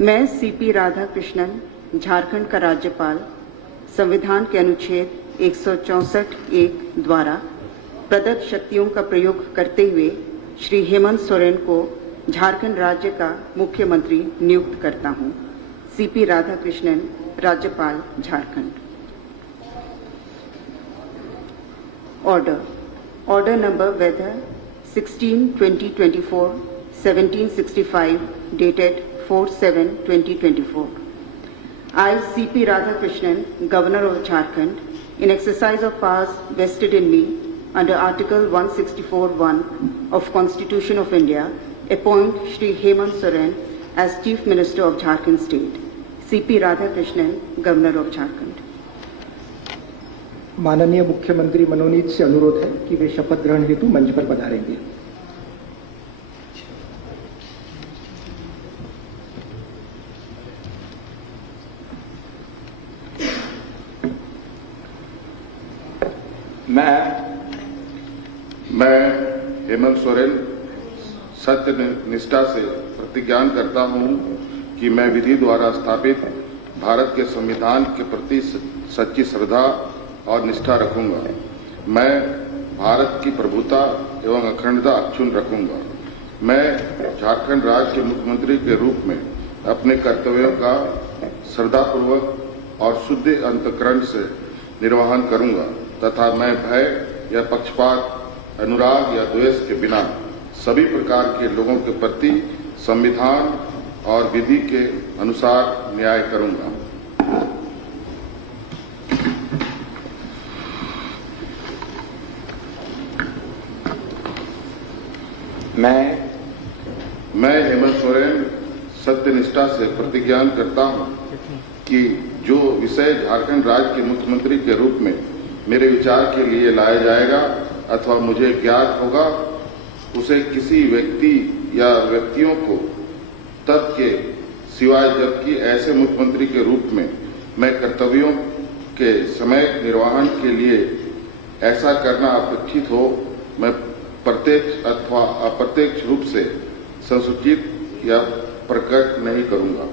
मैं सीपी राधाकृष्णन, झारखंड का राज्यपाल, संविधान के अनुच्छेद 164(1) द्वारा प्रदत्त शक्तियों का प्रयोग करते हुए श्री हेमंत सोरेन को झारखंड राज्य का मुख्यमंत्री नियुक्त करता हूं। सीपी राधाकृष्णन, राज्यपाल, Jharkhand. Order number whether 16/2024, 1765, dated 4/7/2024. I, C.P. Radhakrishnan, Governor of Jharkhand, in exercise of powers vested in me under Article 164(1) of Constitution of India, appoint Shri Hemant Soren as Chief Minister of Jharkhand State. C.P. Radhakrishnan, Governor of Jharkhand. माननीय मुख्यमंत्री मनोनीत से अनुरोध है कि वे शपथ ग्रहण हेतु मंच पर पधारेंगे। मैं हेमंत सोरेन सत्य निष्ठा से प्रतिज्ञा करता हूं कि मैं विधि द्वारा स्थापित भारत के संविधान के प्रति सच्ची श्रद्धा और निष्ठा रखूंगा। मैं भारत की प्रभुता एवं अखंडता अक्षुण्ण रखूंगा। मैं झारखंड राज्य के मुख्यमंत्री के रूप में अपने कर्तव्यों का श्रद्धापूर्वक और शुद्ध अंतःकरण से निर्वहन करूंगा तथा मैं भय या पक्षपात, अनुराग या द्वेष के बिना सभी प्रकार के लोगों के प्रति संविधान और विधि के अनुसार न्याय करूंगा। मैं हेमंत सोरेन सत्य निष्ठा से प्रतिज्ञा करता हूं कि जो विषय झारखंड राज्य के मुख्यमंत्री के रूप में मेरे विचार के लिए लाया जाएगा अथवा मुझे ज्ञात होगा, उसे किसी व्यक्ति या व्यक्तियों को तब के सिवाय जबकि ऐसे मुख्यमंत्री के रूप में मैं कर्तव्यों के समय निर्वहन के लिए ऐसा करना अपेक्षित हो, मैं प्रत्यक्ष अथवा अप्रत्यक्ष रूप से संसूचित या प्रकट नहीं करूंगा।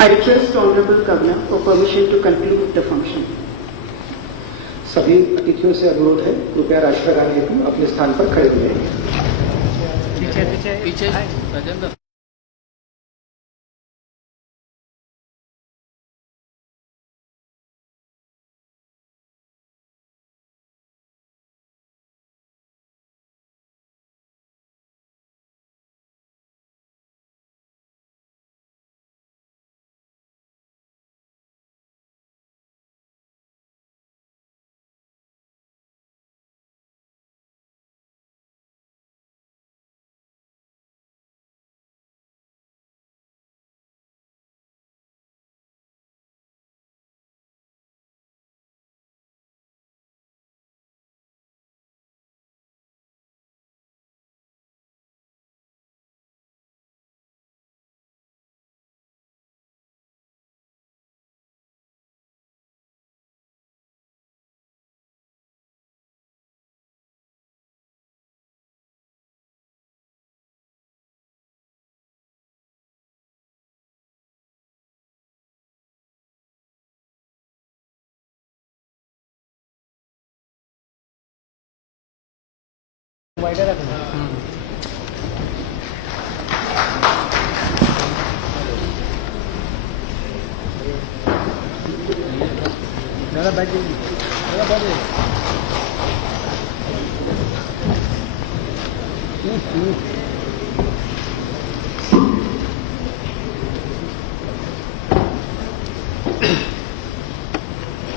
I request Honorable Governor for permission to conclude the function. सभी अतिथियों से अनुरोध है, कृपया राष्ट्रगान हेतु अपने स्थान पर खड़े हो जाइए। पीछे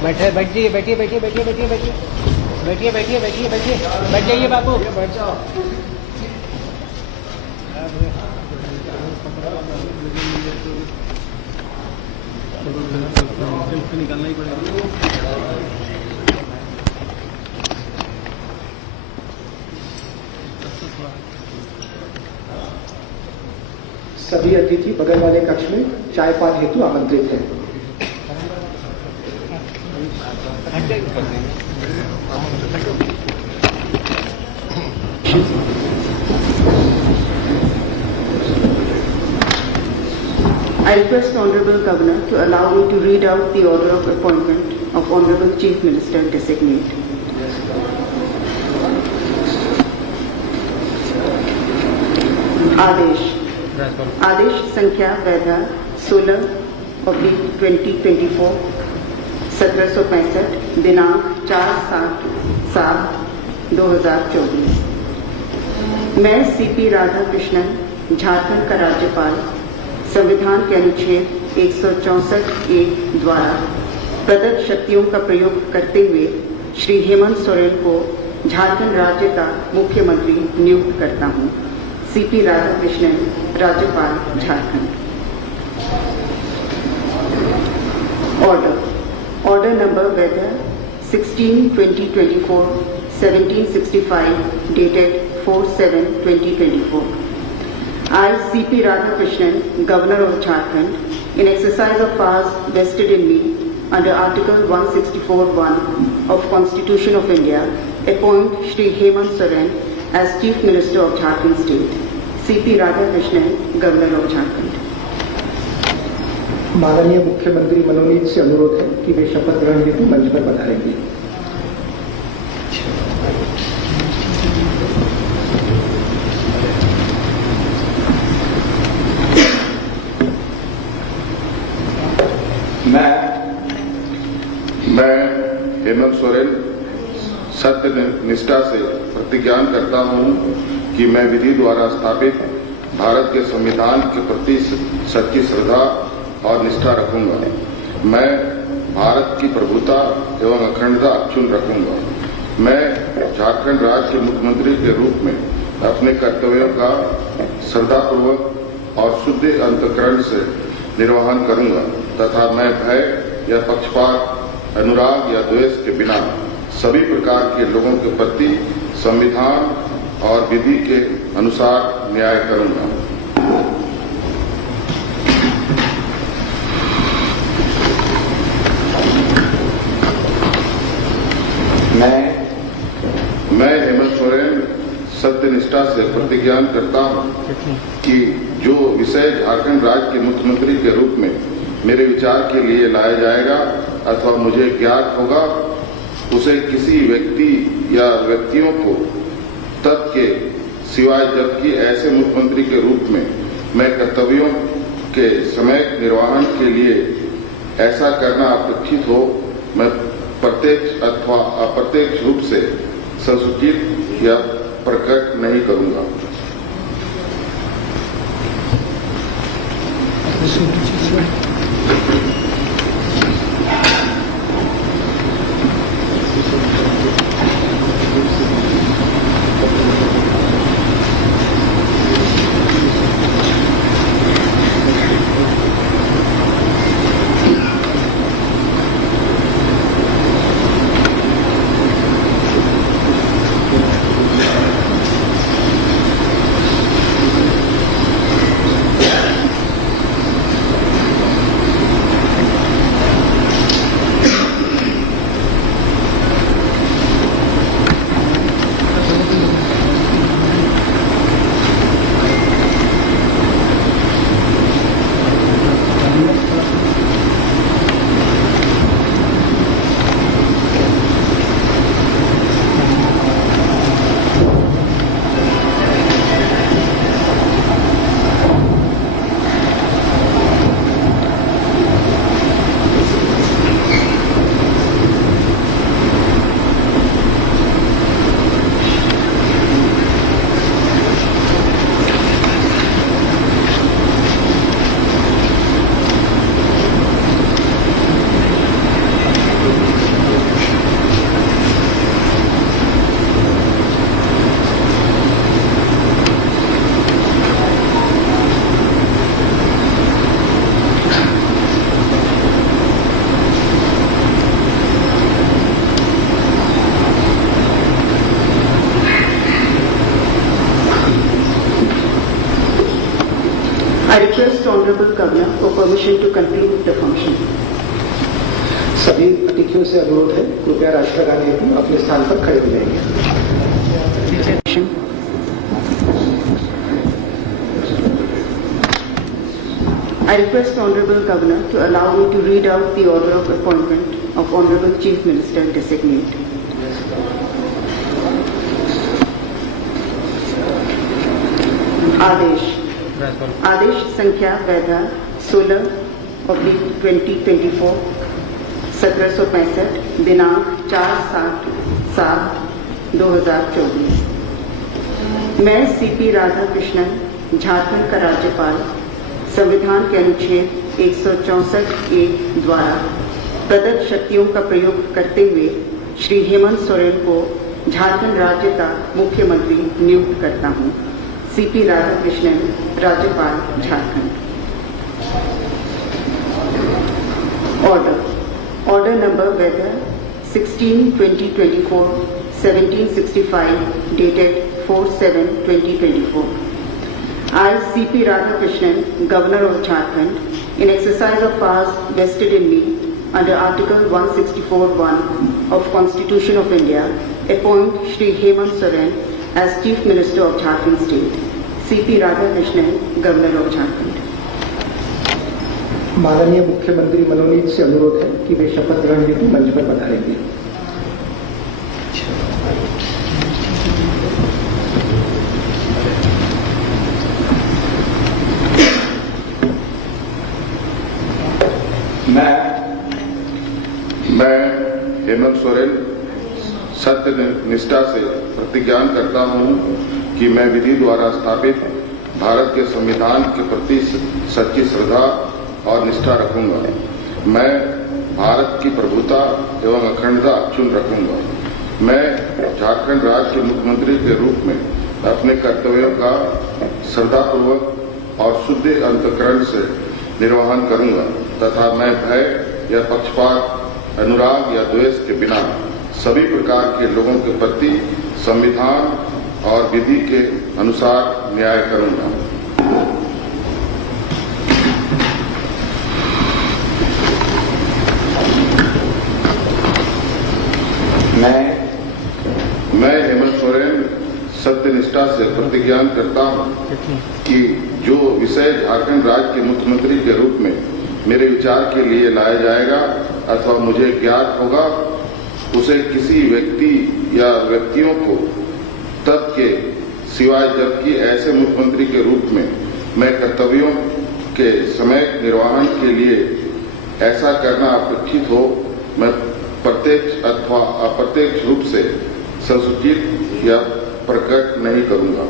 बैठे बैठिए बैठिए बैठिए बैठिए बैठिए बैठिए बैठिए बैठिए बैठिए बैठिए बैठ जाइए बाबू बैठ जाओ। निकालना ही पड़ेगा। सभी अतिथि बगल वाले कक्ष में चाय पान हेतु आमंत्रित हैं। I request Honorable Governor to allow me to read out the order of appointment of Honorable Chief Minister Designate. आदेश संख्या वैधा 16/2024 1765 दिनांक 4/7/2024। मैं सीपी राधाकृष्णन, झारखंड का राज्यपाल, संविधान के अनुच्छेद 164(a) द्वारा प्रदत्त शक्तियों का प्रयोग करते हुए श्री हेमंत सोरेन को झारखंड राज्य का मुख्यमंत्री नियुक्त करता हूँ। सीपी राधाकृष्णन, राज्यपाल, Jharkhand. Order number weather 16/2024 1765 dated 4/7/2024। I, C.P. Radhakrishnan, Governor of Jharkhand, in exercise of powers vested in me under Article 164(1) of Constitution of India, appoint Shri Hemant Soren as Chief Minister of Jharkhand State. C.P. Radhakrishnan, Governor of Jharkhand. माननीय मुख्यमंत्री मनोनीत से अनुरोध है कि वे शपथ ग्रहण हेतु मंच पर पधारेंगे। मैं हेमंत सोरेन सत्य निष्ठा से प्रतिज्ञान करता हूं कि मैं विधि द्वारा स्थापित भारत के संविधान के प्रति सच्ची श्रद्धा और निष्ठा रखूंगा। मैं भारत की प्रभुता एवं अखंडता अक्षुण्ण रखूंगा। मैं झारखंड राज्य के मुख्यमंत्री के रूप में अपने कर्तव्यों का श्रद्धापूर्वक और शुद्ध अंतःकरण से निर्वहन करूंगा तथा मैं भय या पक्षपात, अनुराग या द्वेष के बिना सभी प्रकार के लोगों के प्रति संविधान और विधि के अनुसार न्याय करूंगा। मैं हेमंत सोरेन सत्यनिष्ठा से प्रतिज्ञान करता हूं कि जो विषय झारखंड राज्य के मुख्यमंत्री के रूप में मेरे विचार के लिए लाया जाएगा अथवा मुझे ज्ञात होगा, उसे किसी व्यक्ति या व्यक्तियों को तत्के सिवाय जबकि ऐसे मुख्यमंत्री के रूप में मैं कर्तव्यों के समय निर्वहन के लिए ऐसा करना अपेक्षित हो, मैं प्रत्यक्ष अथवा अप्रत्यक्ष रूप से संसूचित या प्रकट नहीं करूंगा। I request Honorable Governor for permission to conclude the function. सभी अतिथियों से अनुरोध है कृपया राष्ट्रगान हेतु अपने स्थान पर खड़े हो जाएंगे। I request Honorable Governor to allow me to read out the order of appointment of Honorable Chief Minister Designate. आदेश संख्या वैधा 16/2024 1765 दिनांक 4/7/2024। मैं सीपी राधाकृष्णन, झारखंड का राज्यपाल, संविधान के अनुच्छेद 164(a) द्वारा प्रदत्त शक्तियों का प्रयोग करते हुए श्री हेमंत सोरेन को झारखंड राज्य का मुख्यमंत्री नियुक्त करता हूं। सीपी राधाकृष्णन, राज्यपाल, Jharkhand. Order number weather 16/2024 1765 dated 4/7/2024। I, C.P. Radhakrishnan, Governor of Jharkhand, in exercise of powers vested in me under Article 164(1) of Constitution of India, appoint Shri Hemant Soren as Chief Minister of Jharkhand State. C.P. Radhakrishnan, Governor of Jharkhand. माननीय मुख्यमंत्री मनोनीत से अनुरोध है कि वे शपथ ग्रहण हेतु मंच पर पधारेंगे। मैं हेमंत सोरेन सत्य निष्ठा से प्रतिज्ञान करता हूं कि मैं विधि द्वारा स्थापित भारत के संविधान के प्रति सच्ची श्रद्धा और निष्ठा रखूंगा। मैं भारत की प्रभुता एवं अखंडता अक्षुण्ण रखूंगा। मैं झारखंड राज्य के मुख्यमंत्री के रूप में अपने कर्तव्यों का श्रद्धापूर्वक और शुद्ध अंतःकरण से निर्वहन करूंगा तथा मैं भय या पक्षपात, अनुराग या द्वेष के बिना सभी प्रकार के लोगों के प्रति संविधान और विधि के अनुसार न्याय करूंगा। मैं हेमंत सोरेन सत्यनिष्ठा से प्रतिज्ञान करता हूं कि जो विषय झारखंड राज्य के मुख्यमंत्री के रूप में मेरे विचार के लिए लाया जाएगा अथवा मुझे ज्ञात होगा, उसे किसी व्यक्ति या व्यक्तियों को तब के सिवाय जबकि ऐसे मुख्यमंत्री के रूप में मैं कर्तव्यों के समय निर्वहन के लिए ऐसा करना अपेक्षित हो, मैं प्रत्यक्ष अथवा अप्रत्यक्ष रूप से संसूचित या प्रकट नहीं करूंगा।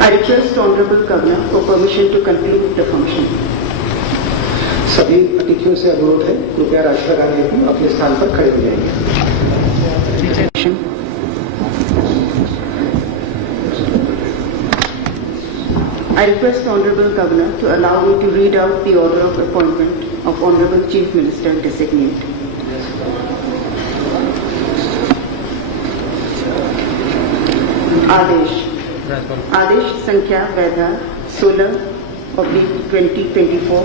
I request Honorable Governor for permission to conclude the function. सभी अतिथियों से अनुरोध है कृपया राष्ट्रीय गान हेतु अपने स्थान पर खड़े हो जाएंगे। I request Honorable Governor to allow me to read out the order of appointment of Honorable Chief Minister designate. आदेश संख्या वैधा 16/2024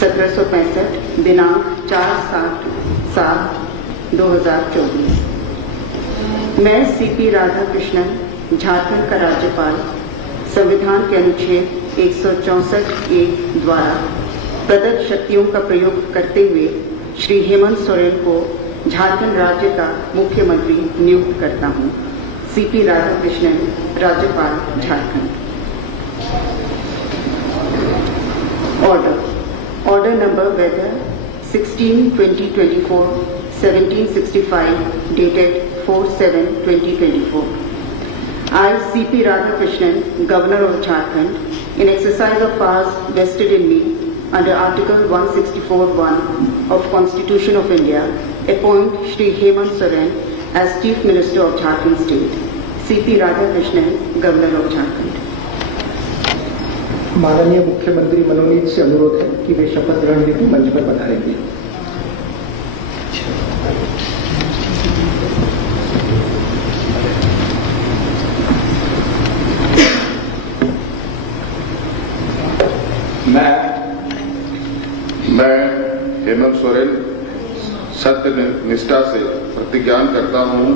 1765 दिनांक 4/7/2024। मैं सीपी राधाकृष्णन, झारखंड का राज्यपाल, संविधान के अनुच्छेद 164(a) द्वारा प्रदत्त शक्तियों का प्रयोग करते हुए श्री हेमंत सोरेन को झारखंड राज्य का मुख्यमंत्री नियुक्त करता हूं। सीपी राधाकृष्णन, राज्यपाल, Jharkhand. Order number weather 16/2024 1765 dated 4/7/2024। I, C.P. Radhakrishnan, Governor of Jharkhand, in exercise of powers vested in me under Article 164(1) of Constitution of India, appoint Shri Hemant Soren as Chief Minister of Jharkhand State. C.P. Radhakrishnan, Governor of Jharkhand. माननीय मुख्यमंत्री मनोनीत से अनुरोध है कि वे शपथ ग्रहण हेतु मंच पर पधारेंगे। मैं हेमंत सोरेन सत्य निष्ठा से प्रतिज्ञान करता हूं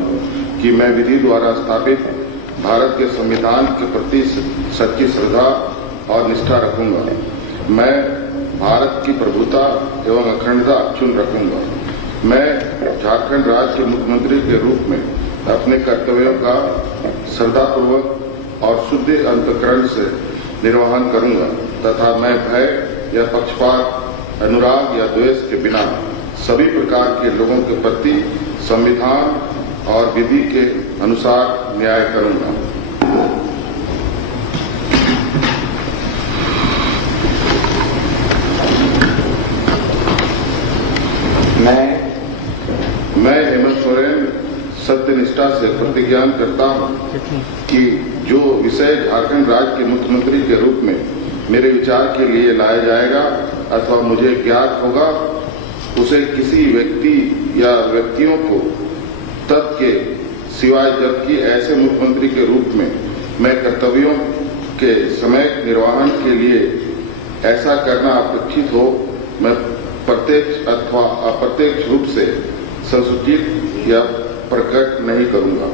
कि मैं विधि द्वारा स्थापित भारत के संविधान के प्रति सच्ची श्रद्धा और निष्ठा रखूंगा। मैं भारत की प्रभुता एवं अखंडता अक्षुण्ण रखूंगा। मैं झारखंड राज्य के मुख्यमंत्री के रूप में अपने कर्तव्यों का श्रद्धापूर्वक और शुद्ध अंतःकरण से निर्वहन करूंगा तथा मैं भय या पक्षपात, अनुराग या द्वेष के बिना सभी प्रकार के लोगों के प्रति संविधान और विधि के अनुसार न्याय करूंगा। मैं हेमंत सोरेन सत्यनिष्ठा से प्रतिज्ञान करता हूं कि जो विषय झारखंड राज्य के मुख्यमंत्री के रूप में मेरे विचार के लिए लाया जाएगा अथवा मुझे ज्ञात होगा, उसे किसी व्यक्ति या व्यक्तियों को तत्के सिवाय जबकि ऐसे मुख्यमंत्री के रूप में मैं कर्तव्यों के समय निर्वहन के लिए ऐसा करना अपेक्षित हो, मैं प्रत्यक्ष अथवा अप्रत्यक्ष रूप से संसूचित या प्रकट नहीं करूंगा।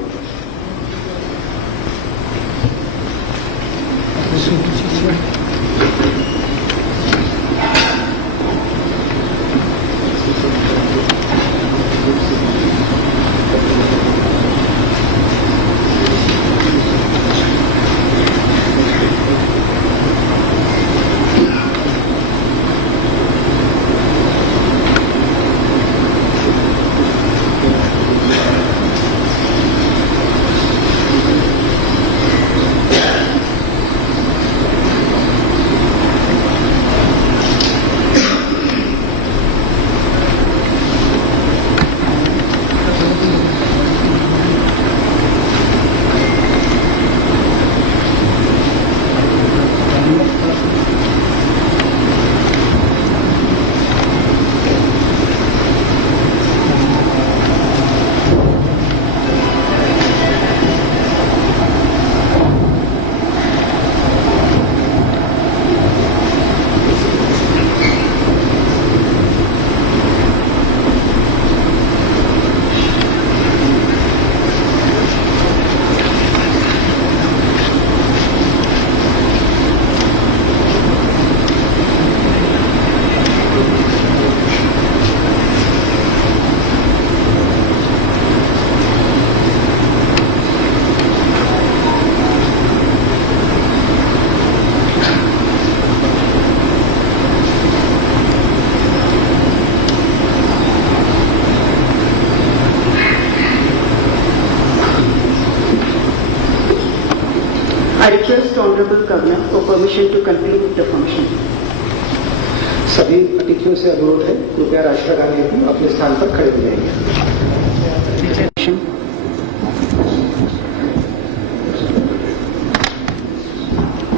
I request Honorable Governor for permission to conclude the function. सभी अतिथियों से अनुरोध है कृपया राष्ट्रगान हेतु अपने स्थान पर खड़े हो जाएंगे।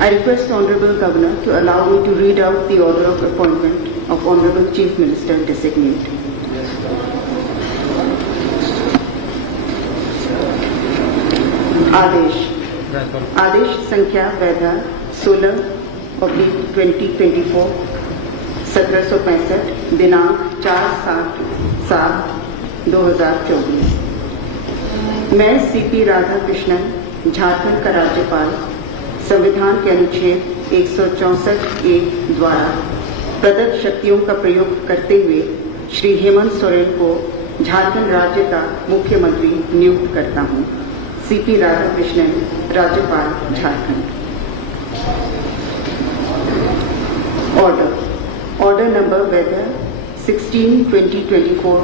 I request Honorable Governor to allow me to read out the order of appointment of Honorable Chief Minister designate. आदेश संख्या वैधा 16/2024 1765 दिनांक 4/7/2024। मैं सीपी राधाकृष्णन, झारखंड का राज्यपाल, संविधान के अनुच्छेद 164(a) द्वारा प्रदत्त शक्तियों का प्रयोग करते हुए श्री हेमंत सोरेन को झारखंड राज्य का मुख्यमंत्री नियुक्त करता हूँ। सीपी राधाकृष्णन, राज्यपाल, Jharkhand. Order number weather 16/2024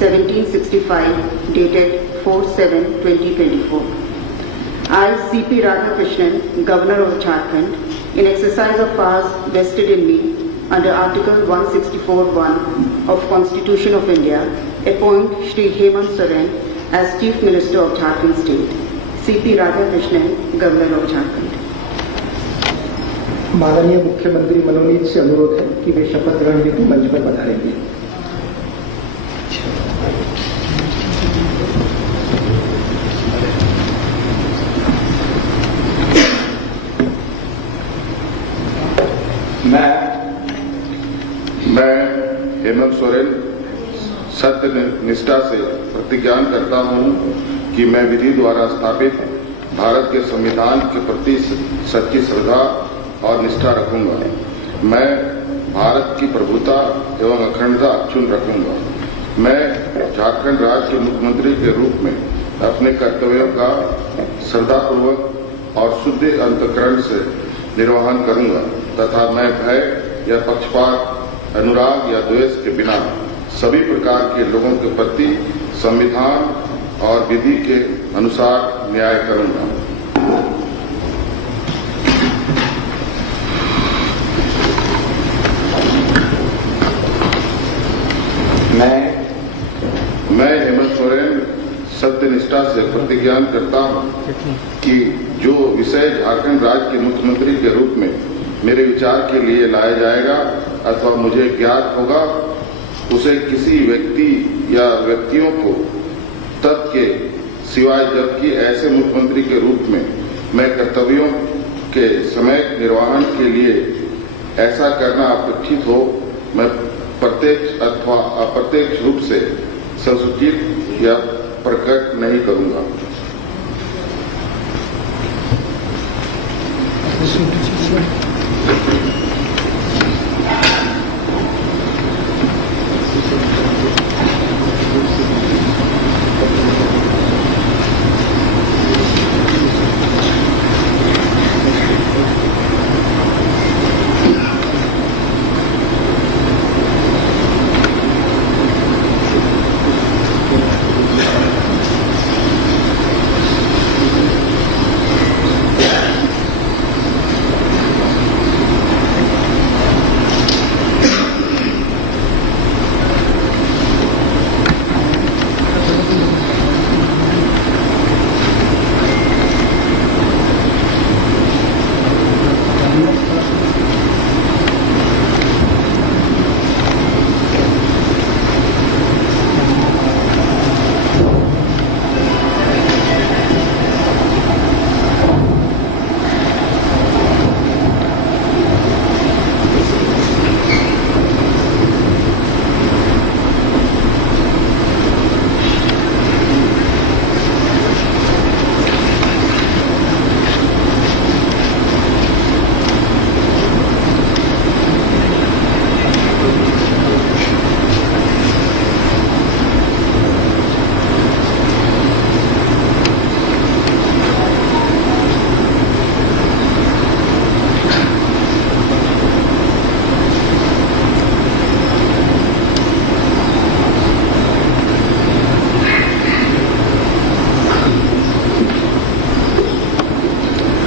1765 dated 4/7/2024। I, C.P. Radhakrishnan, Governor of Jharkhand, in exercise of powers vested in me under Article 164(1) of Constitution of India, appoint Shri Hemant Soren as Chief Minister of Jharkhand State. C.P. Radhakrishnan, Governor of Jharkhand. माननीय मुख्यमंत्री मनोनीत से अनुरोध है कि वे शपथ ग्रहण हेतु मंच पर पधारेंगे। मैं हेमंत सोरेन सत्य निष्ठा से प्रतिज्ञान करता हूं कि मैं विधि द्वारा स्थापित भारत के संविधान के प्रति सच्ची श्रद्धा और निष्ठा रखूंगा। मैं भारत की प्रभुता एवं अखंडता अक्षुण्ण रखूंगा। मैं झारखंड राज्य के मुख्यमंत्री के रूप में अपने कर्तव्यों का श्रद्धापूर्वक और शुद्ध अंतःकरण से निर्वहन करूंगा तथा मैं भय या पक्षपात, अनुराग या द्वेष के बिना सभी प्रकार के लोगों के प्रति संविधान और विधि के अनुसार न्याय करूंगा। मैं हेमंत सोरेन सत्यनिष्ठा से प्रतिज्ञान करता हूं कि जो विषय झारखंड राज्य के मुख्यमंत्री के रूप में मेरे विचार के लिए लाया जाएगा अथवा मुझे ज्ञात होगा, उसे किसी व्यक्ति या व्यक्तियों को तत्व के सिवाय, जबकि ऐसे मुख्यमंत्री के रूप में मैं कर्तव्यों के समय निर्वहन के लिए ऐसा करना अपेक्षित हो, मैं प्रत्यक्ष अथवा अप्रत्यक्ष रूप से संसूचित या प्रकट नहीं करूंगा।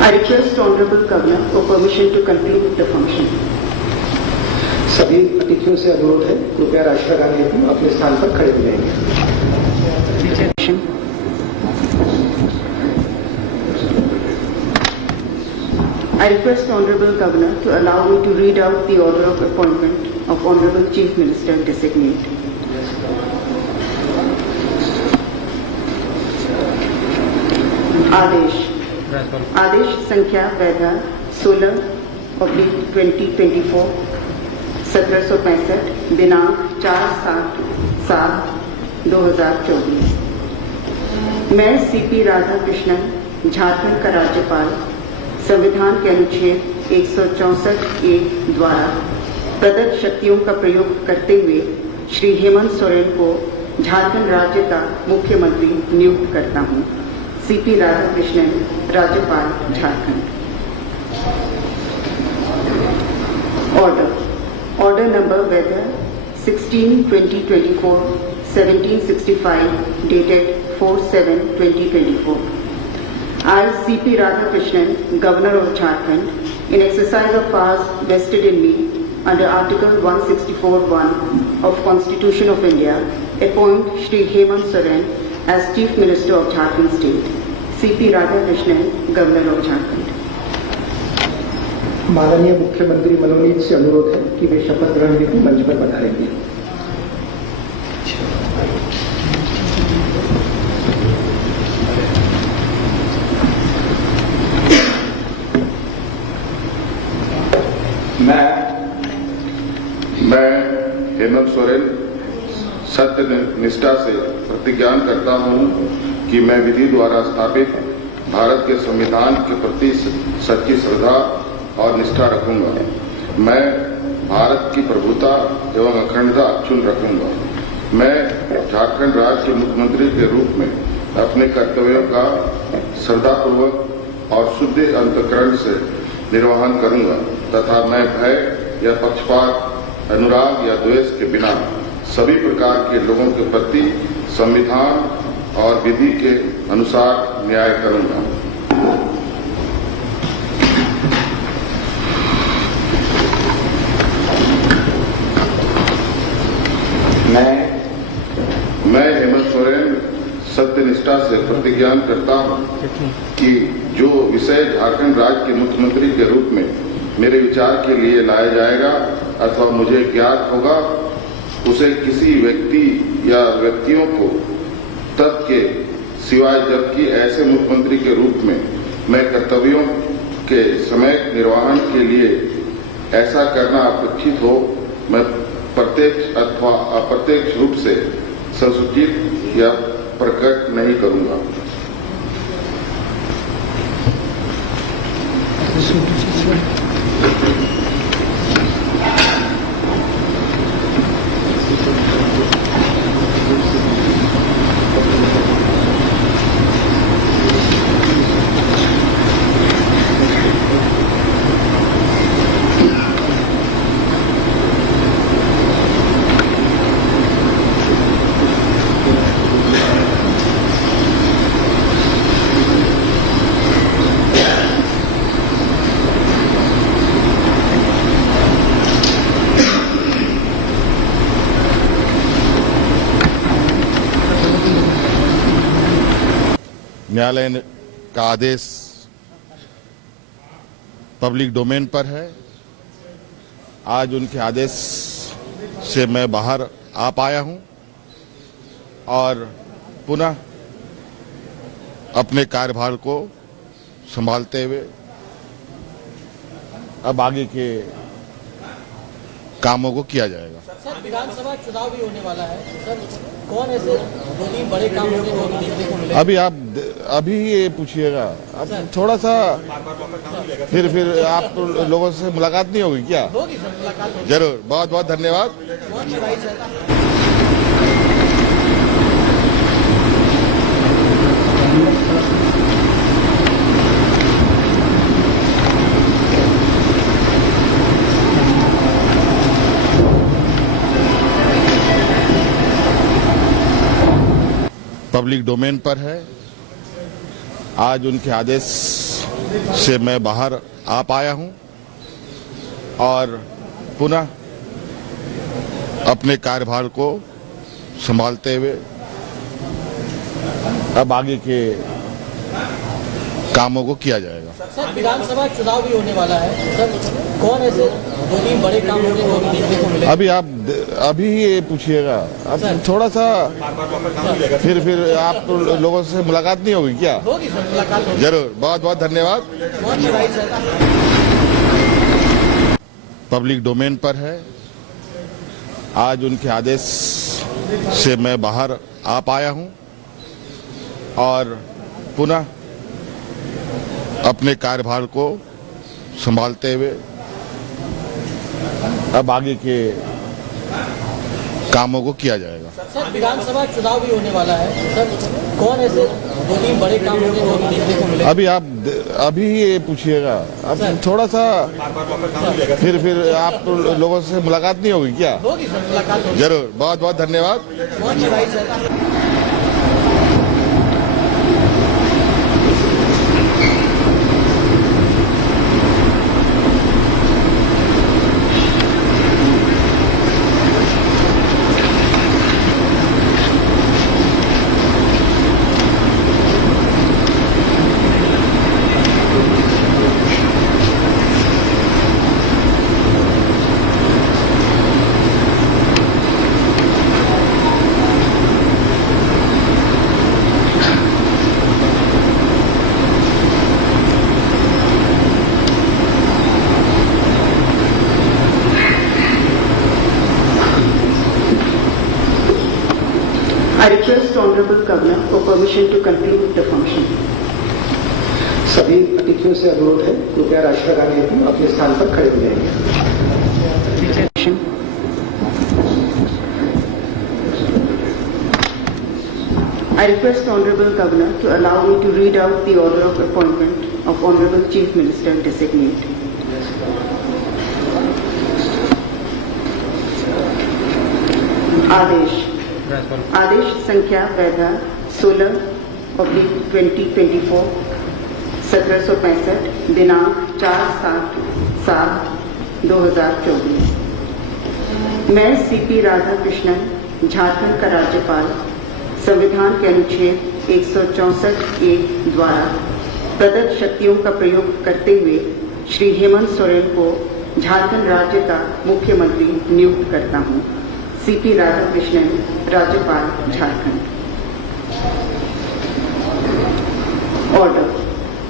I request Honorable Governor for permission to conclude the function. सभी अतिथियों से अनुरोध है कृपया राष्ट्रगान हेतु अपने स्थान पर खड़े हो जाएंगे। I request Honorable Governor to allow me to read out the order of appointment of Honorable Chief Minister Designate. आदेश संख्या वैधा 16/2024 1765 दिनांक 4/7/2024। मैं सीपी राधाकृष्णन, झारखंड का राज्यपाल, संविधान के अनुच्छेद 164(a) द्वारा प्रदत्त शक्तियों का प्रयोग करते हुए श्री हेमंत सोरेन को झारखंड राज्य का मुख्यमंत्री नियुक्त करता हूँ। सीपी राधाकृष्णन, राज्यपाल, Jharkhand. Order number weather 16/2024 1765 dated 4/7/2024। I, C.P. Radhakrishnan, Governor of Jharkhand, in exercise of powers vested in me under Article 164(1) of Constitution of India, appoint Shri Hemant Soren as Chief Minister of Jharkhand State. C.P. Radhakrishnan, Governor of Jharkhand. माननीय मुख्यमंत्री मनोनीत से अनुरोध है कि वे शपथ ग्रहण हेतु मंच पर पधारेंगे। मैं हेमंत सोरेन सत्य निष्ठा से प्रतिज्ञान करता हूं कि मैं विधि द्वारा स्थापित भारत के संविधान के प्रति सच्ची श्रद्धा और निष्ठा रखूंगा। मैं भारत की प्रभुता एवं अखंडता अक्षुण्ण रखूंगा। मैं झारखंड राज्य के मुख्यमंत्री के रूप में अपने कर्तव्यों का श्रद्धापूर्वक और शुद्ध अंतःकरण से निर्वहन करूंगा तथा मैं भय या पक्षपात, अनुराग या द्वेष के बिना सभी प्रकार के लोगों के प्रति संविधान और विधि के अनुसार न्याय करूंगा। मैं हेमंत सोरेन सत्यनिष्ठा से प्रतिज्ञान करता हूं कि जो विषय झारखंड राज्य के मुख्यमंत्री के रूप में मेरे विचार के लिए लाया जाएगा अथवा मुझे ज्ञात होगा, उसे किसी व्यक्ति या व्यक्तियों को तब के सिवाय जबकि ऐसे मुख्यमंत्री के रूप में मैं कर्तव्यों के समय निर्वहन के लिए ऐसा करना अपेक्षित हो, मैं प्रत्यक्ष अथवा अप्रत्यक्ष रूप से संसूचित या प्रकट नहीं करूंगा। न्यायालय का आदेश पब्लिक डोमेन पर है। आज उनके आदेश से मैं बाहर आ पाया हूं और पुनः अपने कार्यभार को संभालते हुए अब आगे के कामों को किया जाएगा। सर, विधानसभा चुनाव भी होने वाला है सर, कौन ऐसे 2-3 बड़े काम होंगे जो देखने को मिले? अभी ये पूछिएगा, अब थोड़ा सा फिर आप लोगों से मुलाकात नहीं होगी क्या? होगी सर, मुलाकात होगी। जरूर, बहुत बहुत धन्यवाद। बहुत बधाई सर। पब्लिक डोमेन पर है। आज उनके आदेश से मैं बाहर आ पाया हूं और पुनः अपने कार्यभार को संभालते हुए अब आगे के कामों को किया जाएगा। सर विधानसभा चुनाव भी होने वाला है सर, कौन ऐसे 2-3 बड़े काम होने को भी देखने को मिले? अभी ये पूछिएगा, अब थोड़ा सा फिर आप लोगों से मुलाकात नहीं होगी क्या? होगी सर, मुलाकात होगी। जरूर, बहुत बहुत धन्यवाद। बहुत बधाई सर। पब्लिक डोमेन पर है, आज उनके आदेश से मैं बाहर आ पाया हूं और पुनः अपने कार्यभार को संभालते हुए अब आगे के कामों को किया जाएगा। सर विधानसभा चुनाव भी होने वाला है सर, कौन ऐसे 2-3 बड़े काम होने को भी देखने को मिले? अभी ये पूछिएगा, अब थोड़ा सा फिर आप लोगों से मुलाकात नहीं होगी क्या? होगी सर, मुलाकात होगी। जरूर, बहुत बहुत धन्यवाद। बहुत बधाई sir. I request Honorable Governor for permission to conclude the function. सभी अतिथियों से अनुरोध है, कृपया राष्ट्रगान हेतु अपने स्थान पर खड़े हो जाएंगे। I request Honorable Governor to allow me to read out the order of appointment of Honorable Chief Minister Designate. आदेश संख्या वैधा 16/2024 1765 दिनांक 4/7/2024। मैं सीपी राधाकृष्णन, झारखंड का राज्यपाल, संविधान के अनुच्छेद 164(a) द्वारा प्रदत्त शक्तियों का प्रयोग करते हुए श्री हेमंत सोरेन को झारखंड राज्य का मुख्यमंत्री नियुक्त करता हूँ। सीपी राधाकृष्णन, राज्यपाल, Jharkhand.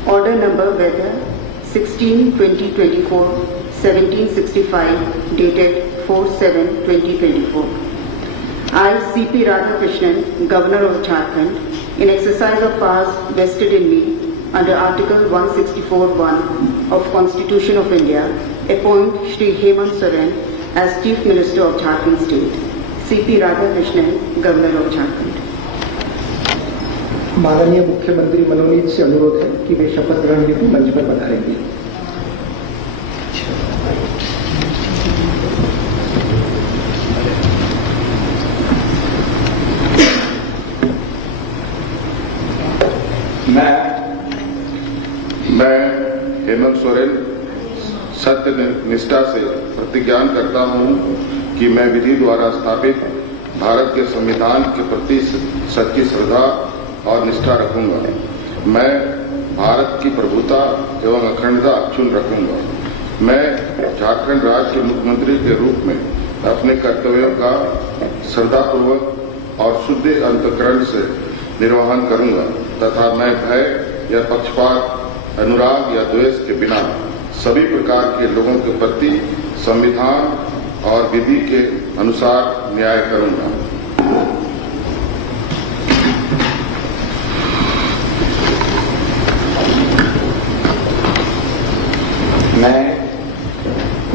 Order number weather 16/2024 1765 dated 4/7/2024। I, CP Radhakrishnan, Governor of Jharkhand, in exercise of powers vested in me under Article 164(1) of Constitution of India, appoint Shri Hemant Soren as Chief Minister of Jharkhand State. CP Radhakrishnan, Governor of Jharkhand. माननीय मुख्यमंत्री मनोनीत से अनुरोध है कि वे शपथ ग्रहण हेतु मंच पर पधारेंगे। मैं हेमंत सोरेन सत्य निष्ठा से प्रतिज्ञान करता हूं कि मैं विधि द्वारा स्थापित भारत के संविधान के प्रति सच्ची श्रद्धा और निष्ठा रखूंगा। मैं भारत की प्रभुता एवं अखंडता अक्षुण्ण रखूंगा। मैं झारखंड राज्य के मुख्यमंत्री के रूप में अपने कर्तव्यों का श्रद्धापूर्वक और शुद्ध अंतःकरण से निर्वहन करूंगा तथा मैं भय या पक्षपात, अनुराग या द्वेष के बिना सभी प्रकार के लोगों के प्रति संविधान और विधि के अनुसार न्याय करूंगा।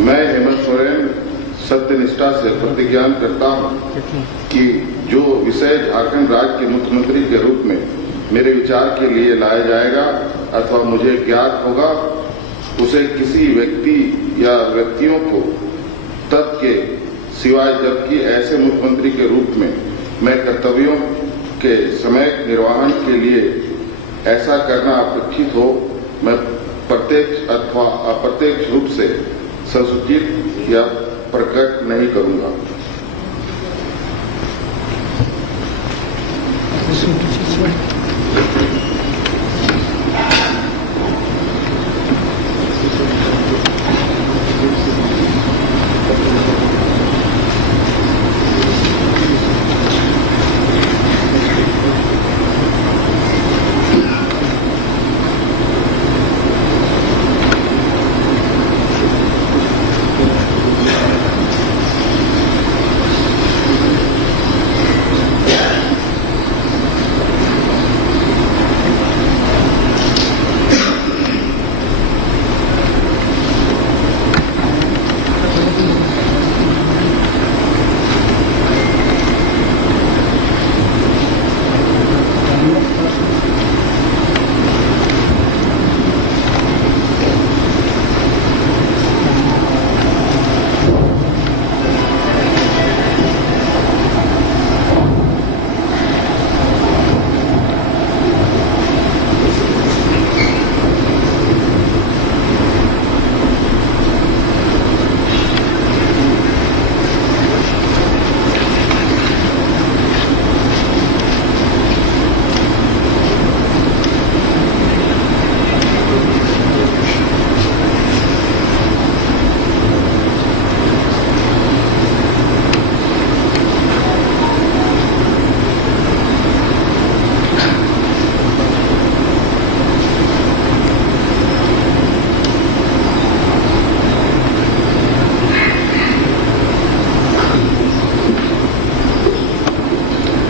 मैं हेमंत सोरेन सत्यनिष्ठा से प्रतिज्ञान करता हूं कि जो विषय झारखंड राज्य के मुख्यमंत्री के रूप में मेरे विचार के लिए लाया जाएगा अथवा मुझे ज्ञात होगा, उसे किसी व्यक्ति या व्यक्तियों को तब के सिवाय जबकि ऐसे मुख्यमंत्री के रूप में मैं कर्तव्यों के समय निर्वहन के लिए ऐसा करना अपेक्षित हो, मैं प्रत्यक्ष अथवा अप्रत्यक्ष रूप से संसूचित या प्रकट नहीं करूंगा।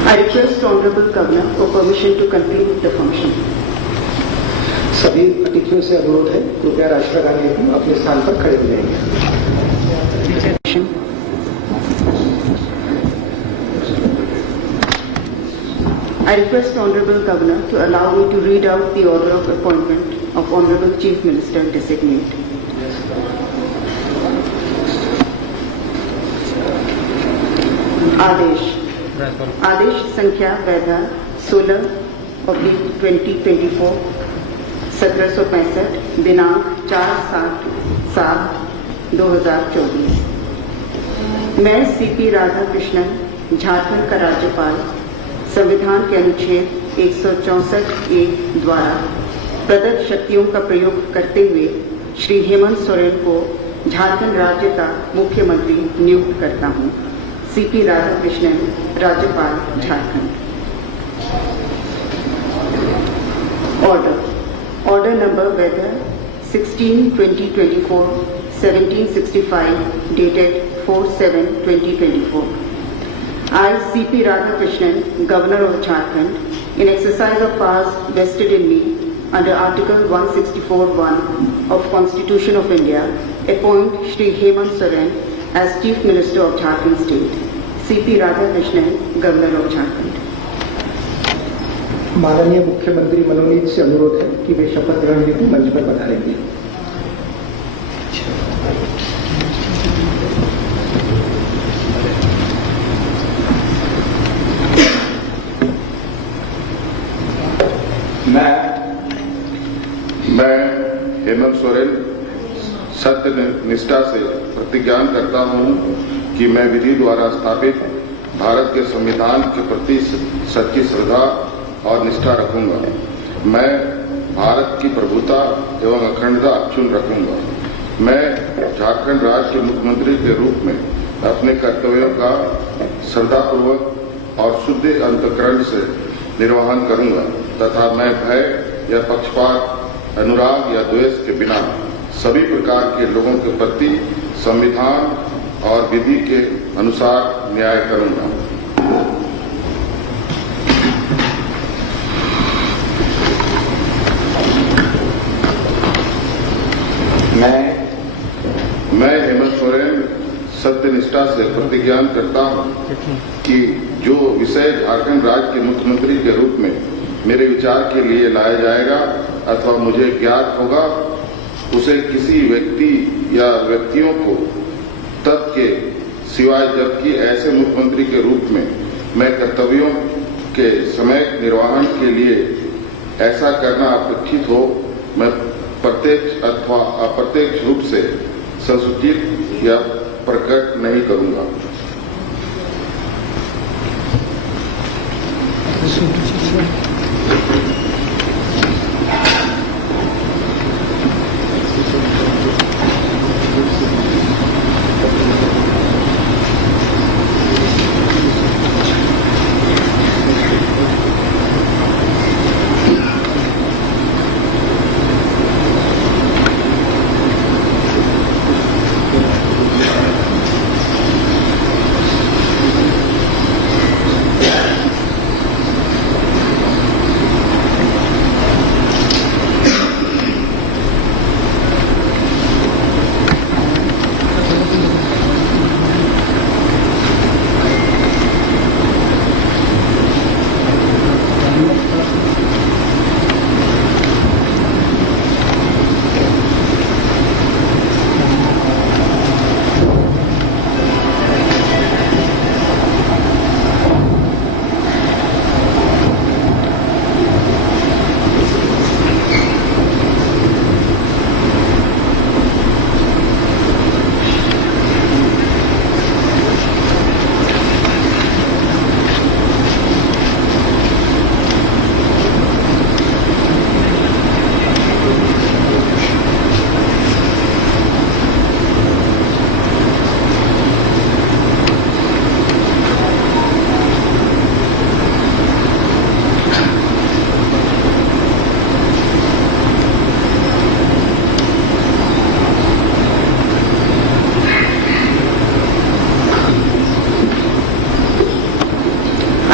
I request Honorable Governor for permission to conclude the function. सभी अतिथियों से अनुरोध है, कृपया राष्ट्रगान हेतु अपने स्थान पर खड़े हो जाएंगे। I request Honorable Governor to allow me to read out the order of appointment of Honorable Chief Minister Designate. आदेश संख्या वैधा 16/2024 1765 दिनांक 4/7/2024। मैं सीपी राधाकृष्णन, झारखंड का राज्यपाल, संविधान के अनुच्छेद 164(a) द्वारा प्रदत्त शक्तियों का प्रयोग करते हुए श्री हेमंत सोरेन को झारखंड राज्य का मुख्यमंत्री नियुक्त करता हूँ। सीपी राधाकृष्णन, राज्यपाल, Jharkhand. Order number weather 16/2024 1765 dated 4/7/2024। I, C.P. Radhakrishnan, Governor of Jharkhand, in exercise of powers vested in me under Article 164(1) of Constitution of India, appoint Shri Hemant Soren as Chief Minister of Jharkhand State. C.P. Radhakrishnan, Governor of Jharkhand. माननीय मुख्यमंत्री मनोनीत से अनुरोध है कि वे शपथ ग्रहण हेतु मंच पर पधारेंगे। मैं हेमंत सोरेन सत्य निष्ठा से प्रतिज्ञान करता हूं कि मैं विधि द्वारा स्थापित भारत के संविधान के प्रति सच्ची श्रद्धा और निष्ठा रखूंगा। मैं भारत की प्रभुता एवं अखंडता अक्षुण्ण रखूंगा। मैं झारखंड राज्य के मुख्यमंत्री के रूप में अपने कर्तव्यों का श्रद्धापूर्वक और शुद्ध अंतःकरण से निर्वहन करूंगा तथा मैं भय या पक्षपात, अनुराग या द्वेष के बिना सभी प्रकार के लोगों के प्रति संविधान और विधि के अनुसार न्याय करूंगा। मैं हेमंत सोरेन सत्यनिष्ठा से प्रतिज्ञान करता हूं कि जो विषय झारखंड राज्य के मुख्यमंत्री के रूप में मेरे विचार के लिए लाया जाएगा अथवा मुझे ज्ञात होगा, उसे किसी व्यक्ति या व्यक्तियों को तब के सिवाय जबकि ऐसे मुख्यमंत्री के रूप में मैं कर्तव्यों के समय निर्वहन के लिए ऐसा करना अपेक्षित हो, मैं प्रत्यक्ष अथवा अप्रत्यक्ष रूप से संसूचित या प्रकट नहीं करूंगा।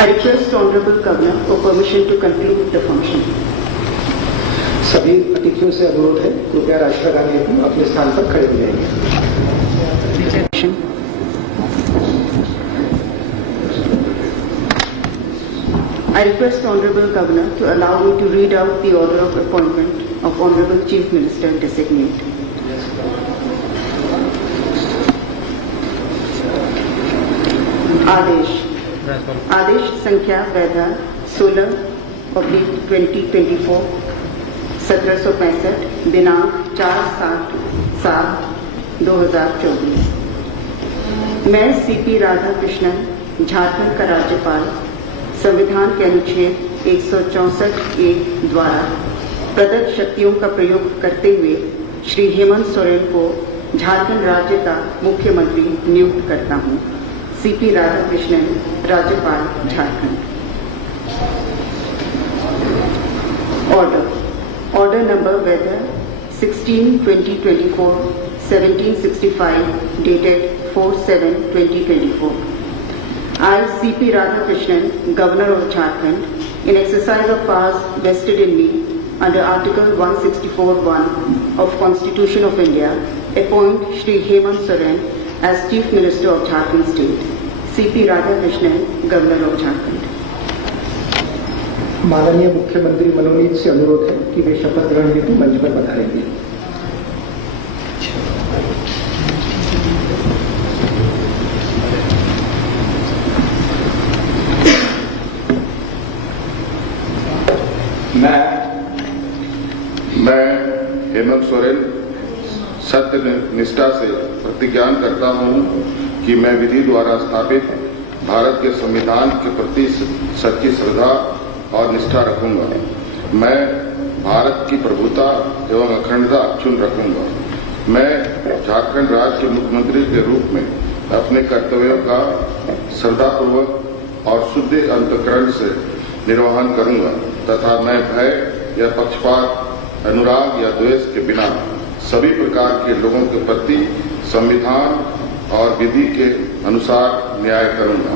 I request Honorable Governor for permission to conclude the function. सभी अतिथियों से अनुरोध है, कृपया राष्ट्रीय गान हेतु अपने स्थान पर खड़े हो जाएंगे। I request Honorable Governor to allow me to read out the order of appointment of Honorable Chief Minister Designate. आदेश संख्या वैधा 16/2024 1765 दिनांक 4/7/2024। मैं सीपी राधाकृष्णन, झारखंड का राज्यपाल, संविधान के अनुच्छेद 164(a) द्वारा प्रदत्त शक्तियों का प्रयोग करते हुए श्री हेमंत सोरेन को झारखंड राज्य का मुख्यमंत्री नियुक्त करता हूँ। सीपी राधाकृष्णन, राज्यपाल, Jharkhand. Order number weather 16/2024 1765 dated 4/7/2024। I, C.P. Radhakrishnan, Governor of Jharkhand, in exercise of powers vested in me under Article 164(1) of Constitution of India, appoint Shri Hemant Soren as Chief Minister of Jharkhand State. C.P. Radhakrishnan, Governor of Jharkhand. माननीय मुख्यमंत्री मनोनीत से अनुरोध है कि वे शपथ ग्रहण हेतु मंच पर पधारेंगे। मैं हेमंत सोरेन सत्य निष्ठा से प्रतिज्ञान करता हूं कि मैं विधि द्वारा स्थापित भारत के संविधान के प्रति सच्ची श्रद्धा और निष्ठा रखूंगा। मैं भारत की प्रभुता एवं अखंडता अक्षुण्ण रखूंगा। मैं झारखंड राज्य के मुख्यमंत्री के रूप में अपने कर्तव्यों का श्रद्धापूर्वक और शुद्ध अंतःकरण से निर्वहन करूंगा तथा मैं भय या पक्षपात, अनुराग या द्वेष के बिना सभी प्रकार के लोगों के प्रति संविधान और विधि के अनुसार न्याय करूंगा।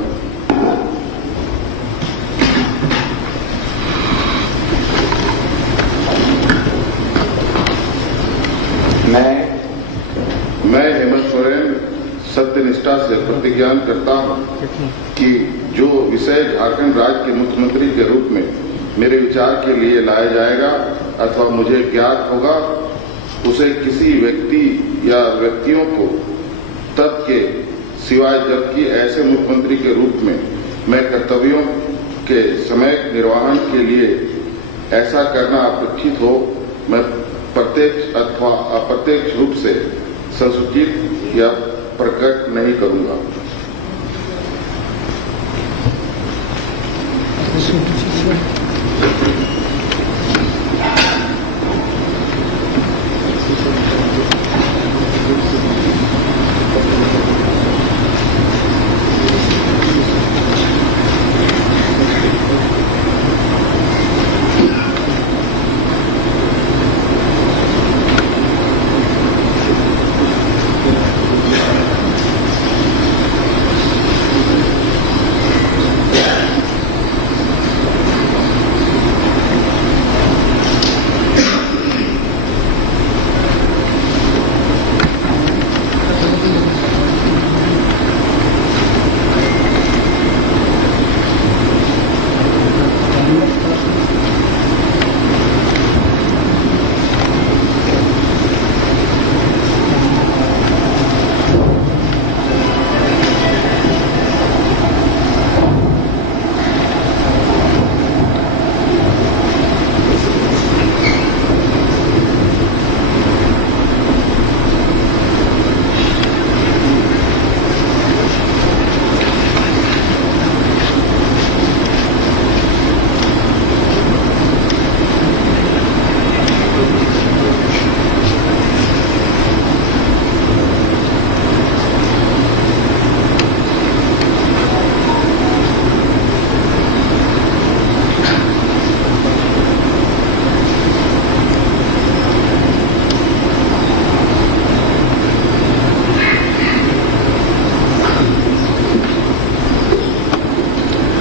मैं हेमंत सोरेन सत्यनिष्ठा से प्रतिज्ञान करता हूं कि जो विषय झारखंड राज्य के मुख्यमंत्री के रूप में मेरे विचार के लिए लाया जाएगा अथवा मुझे ज्ञात होगा, उसे किसी व्यक्ति या व्यक्तियों को तब के सिवाय जबकि ऐसे मुख्यमंत्री के रूप में मैं कर्तव्यों के समय निर्वहन के लिए ऐसा करना अपेक्षित हो, मैं प्रत्यक्ष अथवा अप्रत्यक्ष रूप से संसूचित या प्रकट नहीं करूंगा।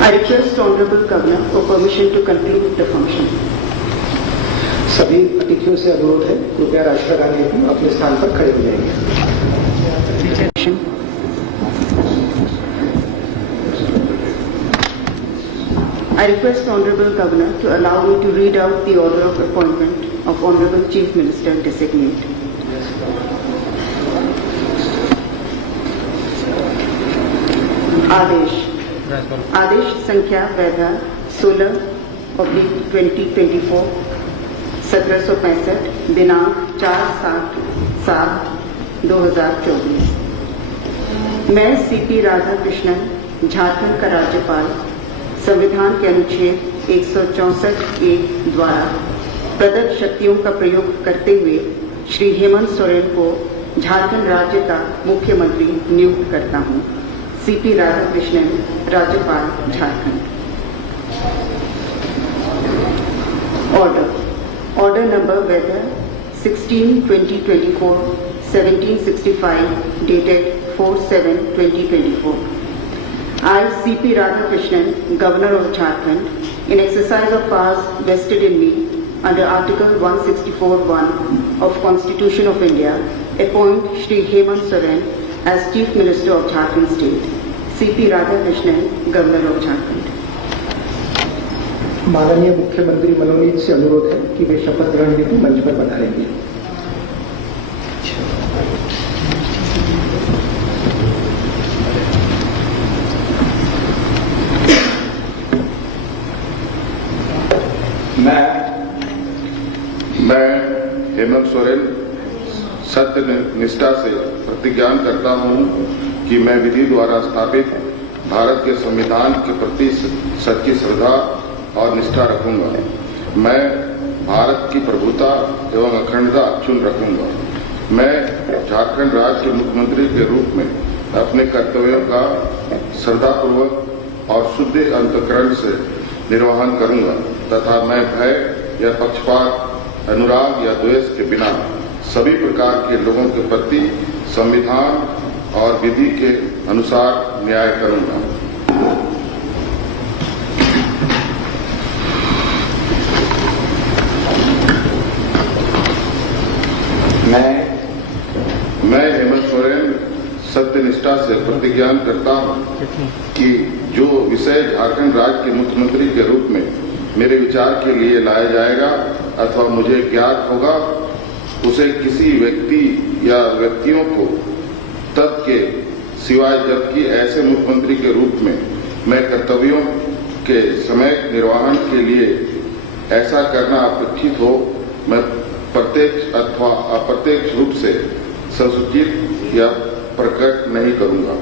I request Honorable Governor for permission to conclude the function. सभी अतिथियों से अनुरोध है, कृपया राष्ट्रीय गान हेतु अपने स्थान पर खड़े हो जाएंगे। I request Honorable Governor to allow me to read out the order of appointment of Honorable Chief Minister Designate. आदेश संख्या वैधा 16/2024 1765 दिनांक 4/7/2024। मैं सीपी राधाकृष्णन, झारखंड का राज्यपाल, संविधान के अनुच्छेद 164(a) द्वारा प्रदत्त शक्तियों का प्रयोग करते हुए श्री हेमंत सोरेन को झारखंड राज्य का मुख्यमंत्री नियुक्त करता हूँ। सीपी राधाकृष्णन, राज्यपाल, Jharkhand. Order number weather 16/2024 1765 dated 4/7/2024। I, C.P. Radhakrishnan, Governor of Jharkhand, in exercise of powers vested in me under Article 164(1) of Constitution of India, appoint Shri Hemant Soren as Chief Minister of Jharkhand State. C.P. Radhakrishnan, Governor of Jharkhand. माननीय मुख्यमंत्री मनोनीत से अनुरोध है कि वे शपथ ग्रहण हेतु मंच पर पधारेंगे। मैं हेमंत सोरेन सत्य निष्ठा से प्रतिज्ञान करता हूं कि मैं विधि द्वारा स्थापित भारत के संविधान के प्रति सच्ची श्रद्धा और निष्ठा रखूंगा। मैं भारत की प्रभुता एवं अखंडता अक्षुण्ण रखूंगा। मैं झारखंड राज्य के मुख्यमंत्री के रूप में अपने कर्तव्यों का श्रद्धापूर्वक और शुद्ध अंतःकरण से निर्वहन करूंगा तथा मैं भय या पक्षपात, अनुराग या द्वेष के बिना सभी प्रकार के लोगों के प्रति संविधान और विधि के अनुसार न्याय करूंगा। मैं हेमंत सोरेन सत्यनिष्ठा से प्रतिज्ञान करता हूं कि जो विषय झारखंड राज्य के मुख्यमंत्री के रूप में मेरे विचार के लिए लाया जाएगा अथवा मुझे ज्ञात होगा, उसे किसी व्यक्ति या व्यक्तियों को तत्के सिवाय जबकि ऐसे मुख्यमंत्री के रूप में मैं कर्तव्यों के समय निर्वहन के लिए ऐसा करना अपेक्षित हो, मैं प्रत्यक्ष अथवा अप्रत्यक्ष रूप से संसूचित या प्रकट नहीं करूंगा।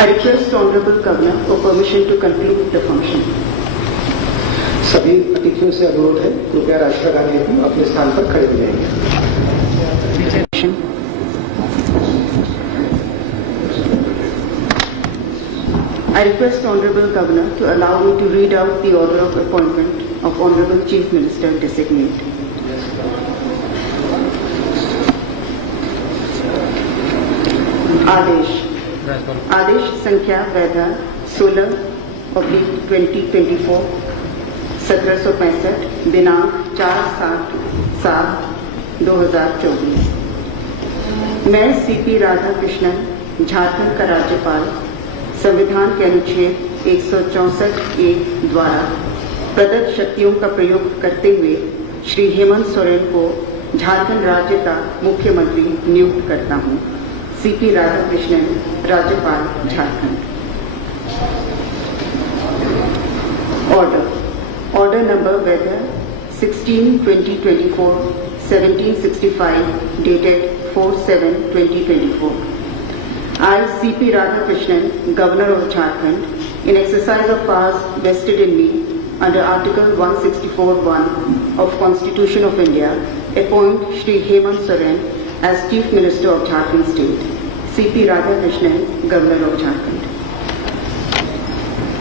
I request Honorable Governor for permission to conclude the function. सभी अतिथियों से अनुरोध है, कृपया राष्ट्रीय गान हेतु अपने स्थान पर खड़े हो जाएंगे। I request Honorable Governor to allow me to read out the order of appointment of Honorable Chief Minister Designate. आदेश संख्या वैधा 16/2024 1765 दिनांक 4/7/2024। मैं सीपी राधाकृष्णन, झारखंड का राज्यपाल, संविधान के अनुच्छेद 164(a) द्वारा प्रदत्त शक्तियों का प्रयोग करते हुए श्री हेमंत सोरेन को झारखंड राज्य का मुख्यमंत्री नियुक्त करता हूं। सीपी राधाकृष्णन, राज्यपाल, Jharkhand. Order number weather 16/2024 1765 dated 4/7/2024। I, C.P. Radhakrishnan, Governor of Jharkhand, in exercise of powers vested in me under Article 164(1) of Constitution of India, appoint Shri Hemant Soren as Chief Minister of Jharkhand State. C.P. Radhakrishnan, Governor of Jharkhand.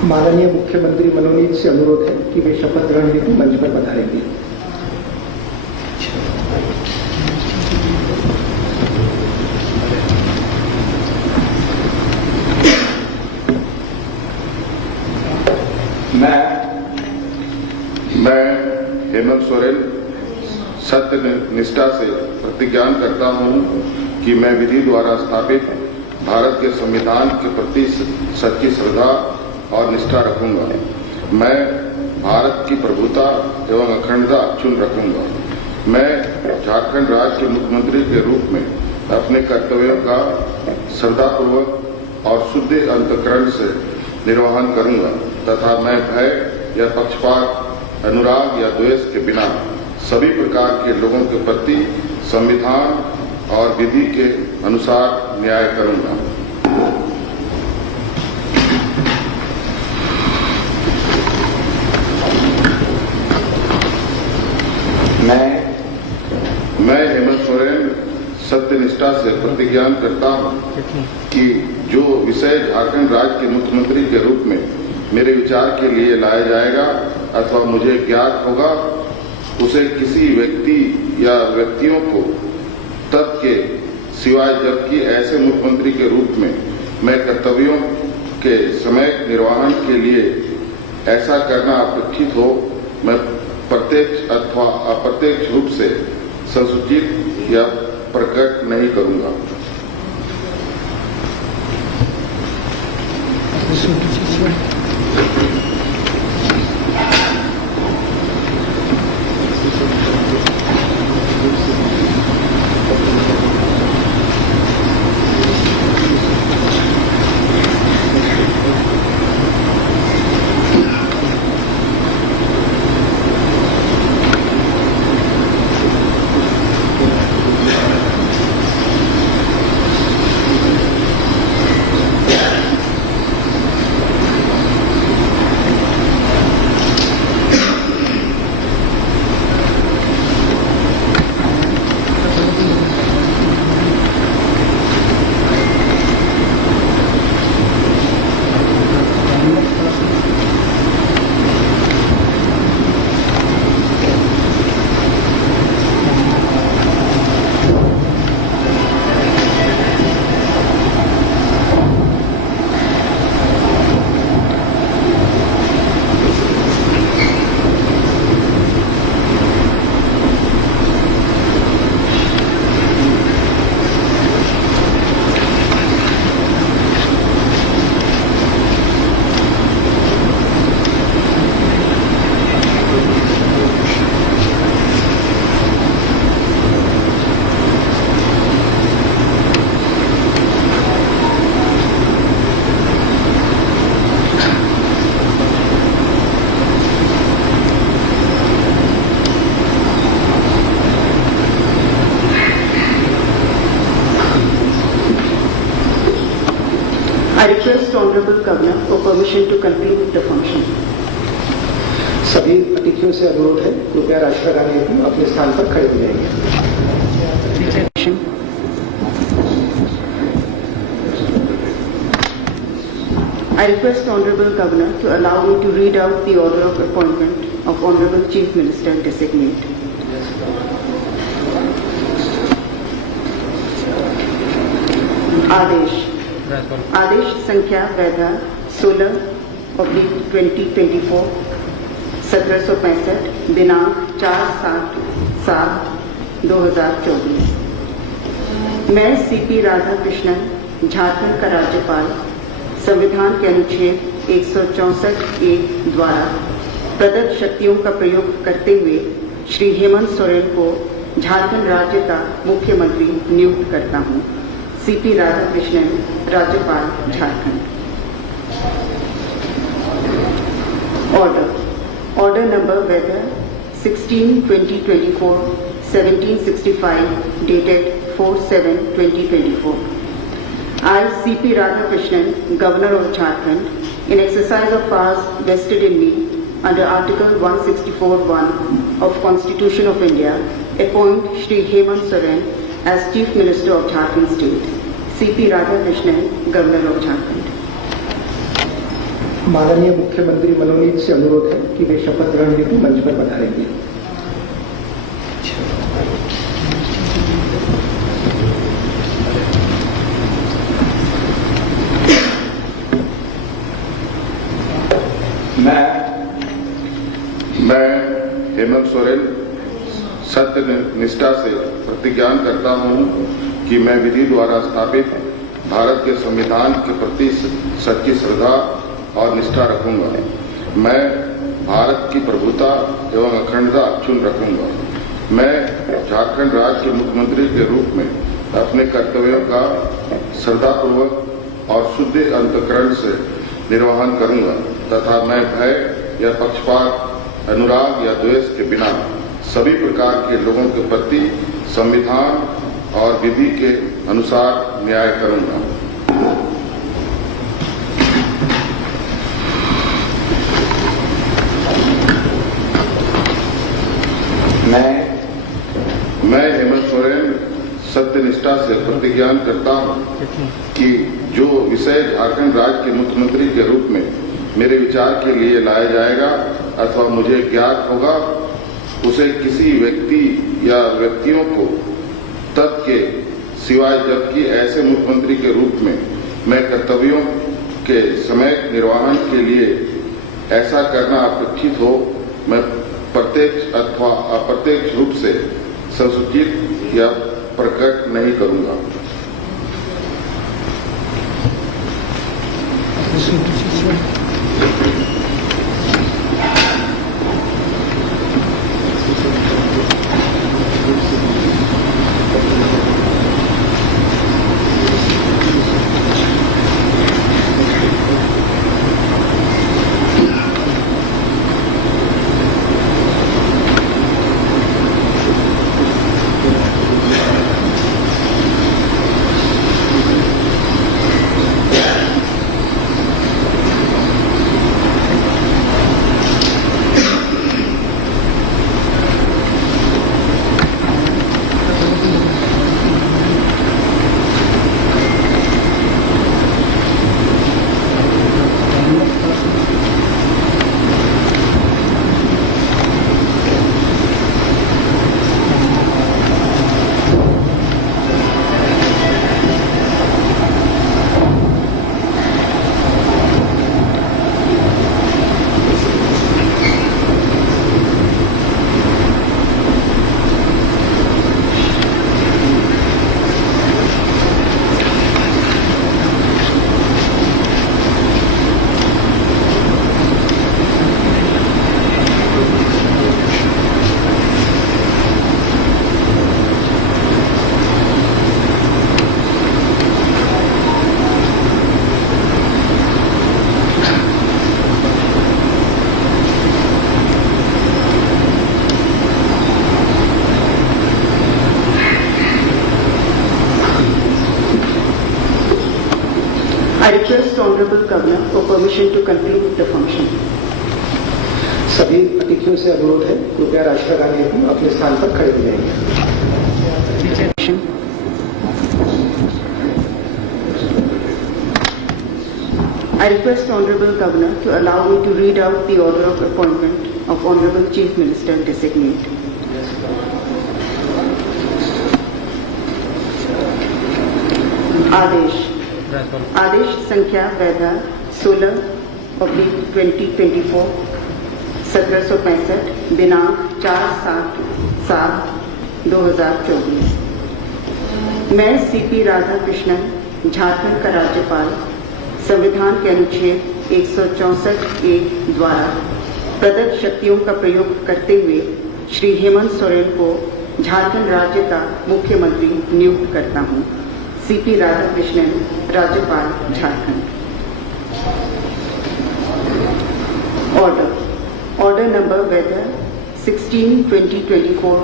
माननीय मुख्यमंत्री मनोनीत से अनुरोध है कि वे शपथ ग्रहण हेतु मंच पर पधारेंगे। मैं हेमंत सोरेन सत्य निष्ठा से प्रतिज्ञान करता हूं कि मैं विधि द्वारा स्थापित भारत के संविधान के प्रति सच्ची श्रद्धा और निष्ठा रखूंगा। मैं भारत की प्रभुता एवं अखंडता अक्षुण्ण रखूंगा। मैं झारखंड राज्य के मुख्यमंत्री के रूप में अपने कर्तव्यों का श्रद्धापूर्वक और शुद्ध अंतःकरण से निर्वहन करूंगा तथा मैं भय या पक्षपात, अनुराग या द्वेष के बिना सभी प्रकार के लोगों के प्रति संविधान और विधि के अनुसार न्याय करूंगा। मैं हेमंत सोरेन सत्यनिष्ठा से प्रतिज्ञान करता हूं कि जो विषय झारखंड राज्य के मुख्यमंत्री के रूप में मेरे विचार के लिए लाया जाएगा अथवा मुझे ज्ञात होगा, उसे किसी व्यक्ति या व्यक्तियों को तब के सिवाय जबकि ऐसे मुख्यमंत्री के रूप में मैं कर्तव्यों के समय निर्वहन के लिए ऐसा करना अपेक्षित हो, मैं प्रत्यक्ष अथवा अप्रत्यक्ष रूप से संसूचित या प्रकट नहीं करूंगा। I request Honorable Governor for permission to conclude the function. सभी अतिथियों से अनुरोध है, कृपया राष्ट्रीय गान हेतु अपने स्थान पर खड़े हो जाएंगे। I request Honorable Governor to allow me to read out the order of appointment of Honorable Chief Minister Designate. आदेश संख्या वैधा 16/2024 1765 दिनांक 4/7/2024। मैं सीपी राधाकृष्णन, झारखंड का राज्यपाल, संविधान के अनुच्छेद 164(a) द्वारा प्रदत्त शक्तियों का प्रयोग करते हुए श्री हेमंत सोरेन को झारखंड राज्य का मुख्यमंत्री नियुक्त करता हूँ। सीपी राधाकृष्णन, राज्यपाल, Jharkhand. Order number weather 16/2024 1765 dated 4/7/2024। I, C.P. Radhakrishnan, Governor of Jharkhand, in exercise of powers vested in me under Article 164(1) of Constitution of India, appoint Shri Hemant Soren as Chief Minister of Jharkhand State. C.P. Radhakrishnan, Governor of Jharkhand. माननीय मुख्यमंत्री मनोनीत से अनुरोध है कि वे शपथ ग्रहण हेतु मंच पर पधारेंगे। मैं हेमंत सोरेन सत्य निष्ठा से प्रतिज्ञा करता हूं कि मैं विधि द्वारा स्थापित भारत के संविधान के प्रति सच्ची श्रद्धा और निष्ठा रखूंगा। मैं भारत की प्रभुता एवं अखंडता अक्षुण्ण रखूंगा। मैं झारखंड राज्य के मुख्यमंत्री के रूप में अपने कर्तव्यों का श्रद्धापूर्वक और शुद्ध अंतःकरण से निर्वहन करूंगा तथा मैं भय या पक्षपात, अनुराग या द्वेष के बिना सभी प्रकार के लोगों के प्रति संविधान और विधि के अनुसार न्याय करूंगा। मैं हेमंत सोरेन सत्यनिष्ठा से प्रतिज्ञा करता हूं कि जो विषय झारखंड राज्य के मुख्यमंत्री के रूप में मेरे विचार के लिए लाया जाएगा अथवा मुझे ज्ञात होगा, उसे किसी व्यक्ति या व्यक्तियों को तत् के सिवाय, जबकि ऐसे मुख्यमंत्री के रूप में मैं कर्तव्यों के समय निर्वहन के लिए ऐसा करना अपेक्षित हो, मैं प्रत्यक्ष अथवा अप्रत्यक्ष रूप से संसूचित या प्रकट नहीं करूंगा। I request Honorable Governor for permission to conclude the function. सभी अतिथियों से अनुरोध है, कृपया राष्ट्रीय गान हेतु अपने स्थान पर खड़े हो जाएंगे। I request Honorable Governor to allow me to read out the order of appointment of Honorable Chief Minister Designate. आदेश संख्या वैधा 16/2024 1765 दिनांक 4/7/2024। मैं सीपी राधाकृष्णन, झारखंड का राज्यपाल, संविधान के अनुच्छेद 164(a) द्वारा प्रदत्त शक्तियों का प्रयोग करते हुए श्री हेमंत सोरेन को झारखंड राज्य का मुख्यमंत्री नियुक्त करता हूँ। सीपी राधाकृष्णन, राज्यपाल, Jharkhand. Order number weather 16/2024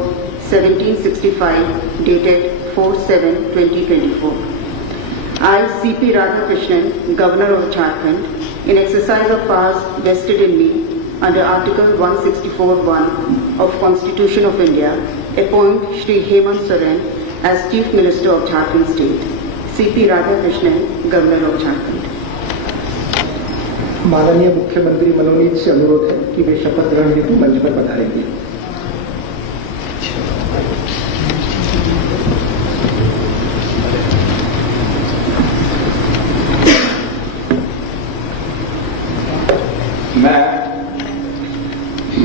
1765 dated 4/7/2024। I, C.P. Radhakrishnan, Governor of Jharkhand, in exercise of powers vested in me under Article 164(1) of Constitution of India, appoint Shri Hemant Soren as Chief Minister of Jharkhand State. C.P. Radhakrishnan, Governor of Jharkhand. माननीय मुख्यमंत्री मनोनीत से अनुरोध है कि वे शपथ ग्रहण हेतु मंच पर पधारेंगे।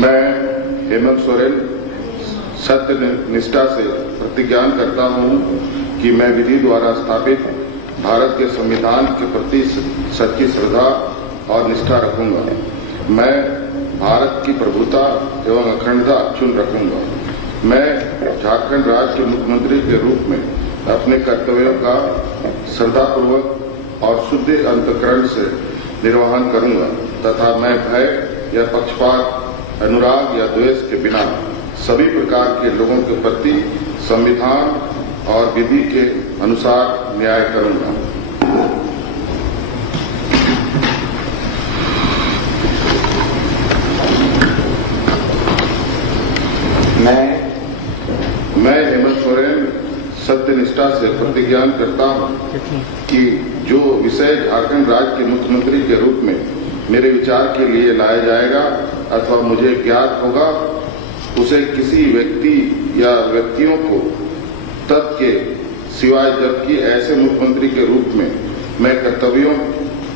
मैं हेमंत सोरेन सत्य निष्ठा से प्रतिज्ञान करता हूं कि मैं विधि द्वारा स्थापित भारत के संविधान के प्रति सच्ची श्रद्धा और निष्ठा रखूंगा। मैं भारत की प्रभुता एवं अखंडता अक्षुण्ण रखूंगा। मैं झारखंड राज्य के मुख्यमंत्री के रूप में अपने कर्तव्यों का श्रद्धापूर्वक और शुद्ध अंतःकरण से निर्वहन करूंगा तथा मैं भय या पक्षपात, अनुराग या द्वेष के बिना सभी प्रकार के लोगों के प्रति संविधान और विधि के अनुसार न्याय करूंगा। मैं हेमंत सोरेन सत्यनिष्ठा से प्रतिज्ञान करता हूं कि जो विषय झारखंड राज्य के मुख्यमंत्री के रूप में मेरे विचार के लिए लाया जाएगा अथवा मुझे ज्ञात होगा, उसे किसी व्यक्ति या व्यक्तियों को तत्के सिवाय जबकि ऐसे मुख्यमंत्री के रूप में मैं कर्तव्यों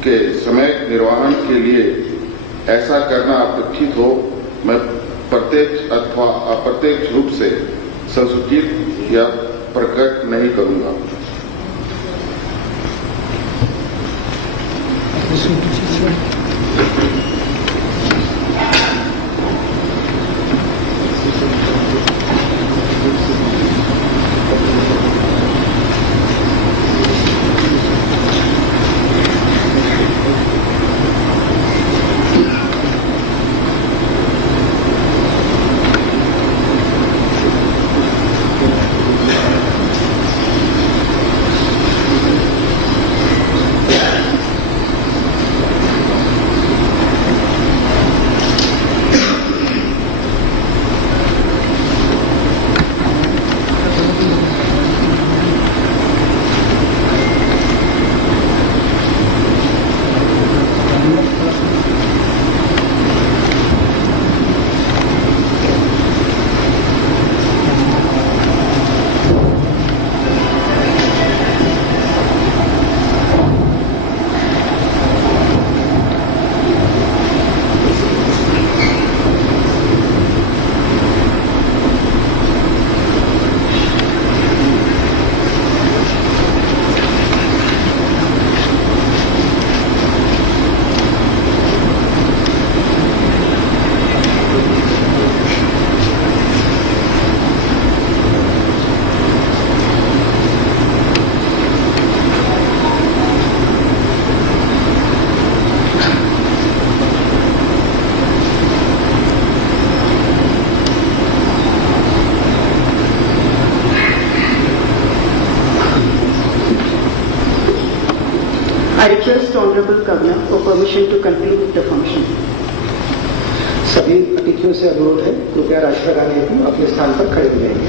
के समय निर्वहन के लिए ऐसा करना अपेक्षित हो, मैं प्रत्यक्ष अथवा अप्रत्यक्ष रूप से संसूचित या प्रकट नहीं करूंगा। I request Honorable Governor for permission to conclude the function. सभी अतिथियों से अनुरोध है, कृपया राष्ट्रगान हेतु अपने स्थान पर खड़े हो जाएंगे।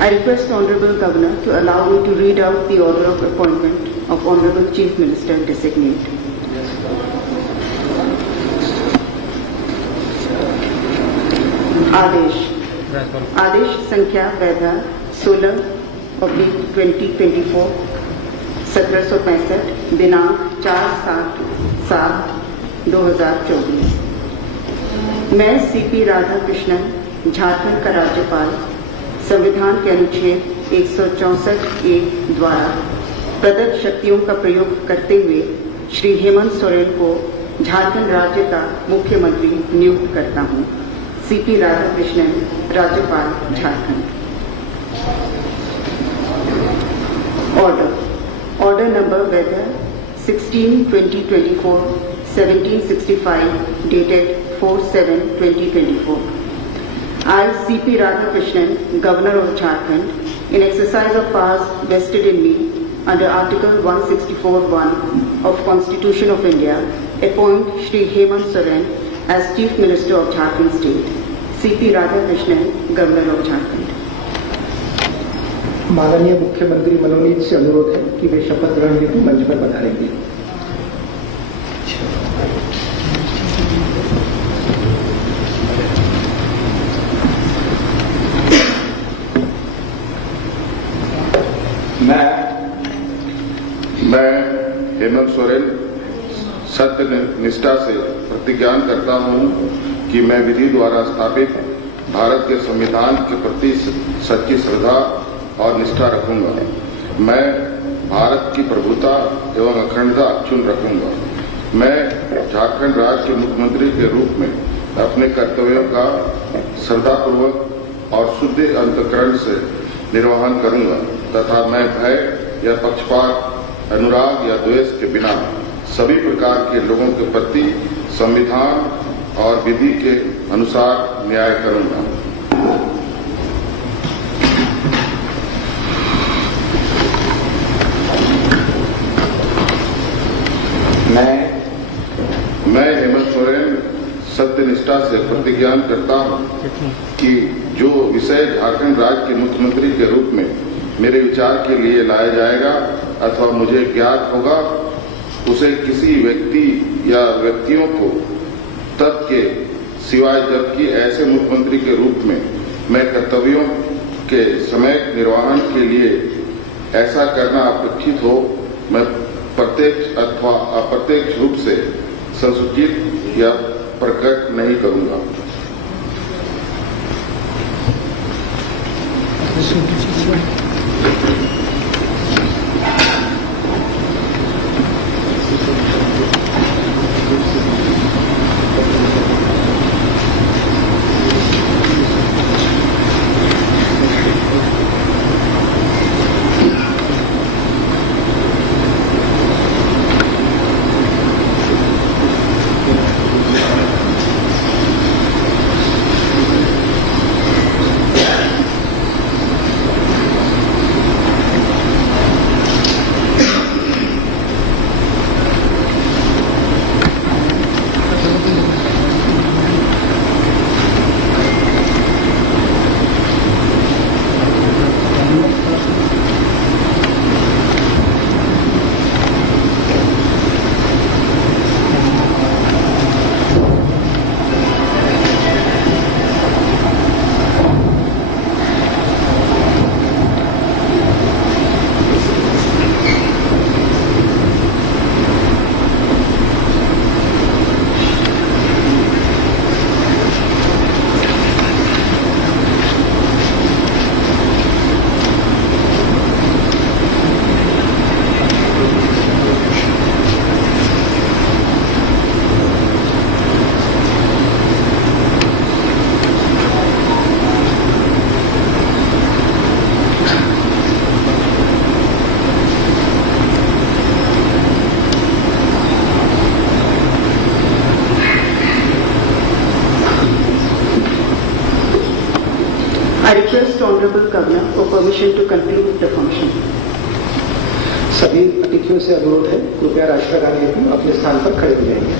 I request Honorable Governor to allow me to read out the order of appointment of Honorable Chief Minister designate. आदेश संख्या वैधा 16/2024 1765 दिनांक 4/7/2024। मैं सीपी राधाकृष्णन, झारखंड का राज्यपाल, संविधान के अनुच्छेद 164(a) द्वारा प्रदत्त शक्तियों का प्रयोग करते हुए श्री हेमंत सोरेन को झारखंड राज्य का मुख्यमंत्री नियुक्त करता हूँ। सीपी राधाकृष्णन, राज्यपाल, Jharkhand. Order number weather 16/2024 1765 dated 4/7/2024। I, C.P. Radhakrishnan, Governor of Jharkhand, in exercise of powers vested in me under Article 164(1) of Constitution of India, appoint Shri Hemant Soren as Chief Minister of Jharkhand State. C.P. Radhakrishnan, Governor of Jharkhand. माननीय मुख्यमंत्री मनोनीत से अनुरोध है कि वे शपथ ग्रहण हेतु मंच पर पधारेंगे। मैं हेमंत सोरेन सत्य निष्ठा से प्रतिज्ञान करता हूं कि मैं विधि द्वारा स्थापित भारत के संविधान के प्रति सच्ची श्रद्धा और निष्ठा रखूंगा। मैं भारत की प्रभुता एवं अखंडता अक्षुण्ण रखूंगा। मैं झारखंड राज्य के मुख्यमंत्री के रूप में अपने कर्तव्यों का श्रद्धापूर्वक और शुद्ध अंतःकरण से निर्वहन करूंगा तथा मैं भय या पक्षपात, अनुराग या द्वेष के बिना सभी प्रकार के लोगों के प्रति संविधान और विधि के अनुसार न्याय करूंगा। मैं हेमंत सोरेन सत्यनिष्ठा से प्रतिज्ञान करता हूं कि जो विषय झारखंड राज्य के मुख्यमंत्री के रूप में मेरे विचार के लिए लाया जाएगा अथवा मुझे ज्ञात होगा, उसे किसी व्यक्ति या व्यक्तियों को तब के सिवाय जबकि ऐसे मुख्यमंत्री के रूप में मैं कर्तव्यों के समय निर्वहन के लिए ऐसा करना अपेक्षित हो, मैं प्रत्यक्ष अथवा अप्रत्यक्ष रूप से संसूचित या प्रकट नहीं करूंगा। I request Honorable Governor for permission to conclude the function. सभी अतिथियों से अनुरोध है, कृपया राष्ट्रीय गान हेतु अपने स्थान पर खड़े हो जाएंगे।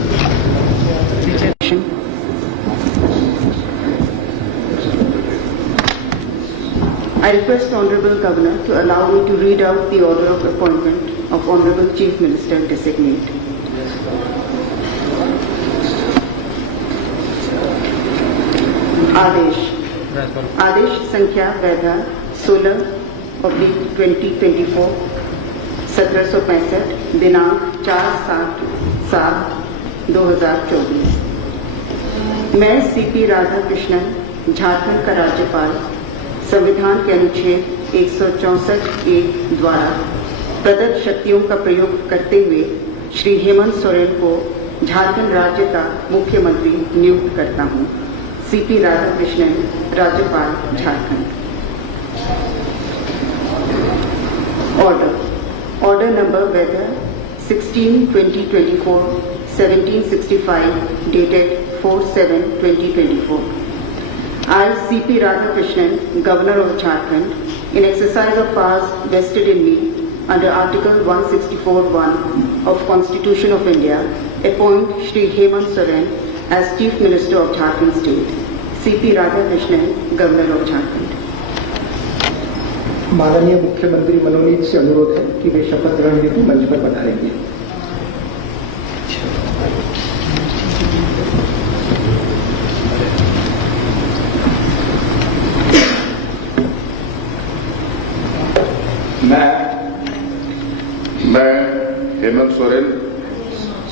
I request Honorable Governor to allow me to read out the order of appointment of Honorable Chief Minister Designate. आदेश संख्या वैधा 16/2024 1765 दिनांक 4/7/2024। मैं सीपी राधाकृष्णन, झारखंड का राज्यपाल, संविधान के अनुच्छेद 164(a) द्वारा प्रदत्त शक्तियों का प्रयोग करते हुए श्री हेमंत सोरेन को झारखंड राज्य का मुख्यमंत्री नियुक्त करता हूँ। सीपी राधाकृष्णन, राज्यपाल, Jharkhand. Order number weather 16/2024 1765 dated 4/7/2024। I, C.P. Radhakrishnan, Governor of Jharkhand, in exercise of powers vested in me under Article 164(1) of Constitution of India, appoint Shri Hemant Soren as Chief Minister of Jharkhand State. C.P. Radhakrishnan, Governor of Jharkhand. माननीय मुख्यमंत्री मनोनीत से अनुरोध है कि वे शपथ ग्रहण हेतु मंच पर पधारेंगे। मैं हेमंत सोरेन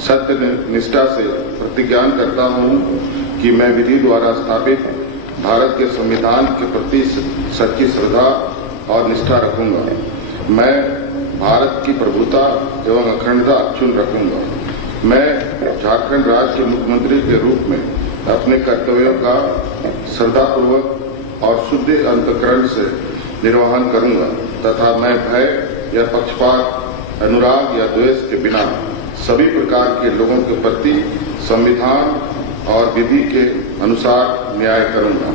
सत्य निष्ठा से प्रतिज्ञान करता हूं कि मैं विधि द्वारा स्थापित भारत के संविधान के प्रति सच्ची श्रद्धा और निष्ठा रखूंगा। मैं भारत की प्रभुता एवं अखंडता अक्षुण्ण रखूंगा। मैं झारखंड राज्य के मुख्यमंत्री के रूप में अपने कर्तव्यों का श्रद्धापूर्वक और शुद्ध अंतःकरण से निर्वहन करूंगा तथा मैं भय या पक्षपात, अनुराग या द्वेष के बिना सभी प्रकार के लोगों के प्रति संविधान और विधि के अनुसार न्याय करूंगा।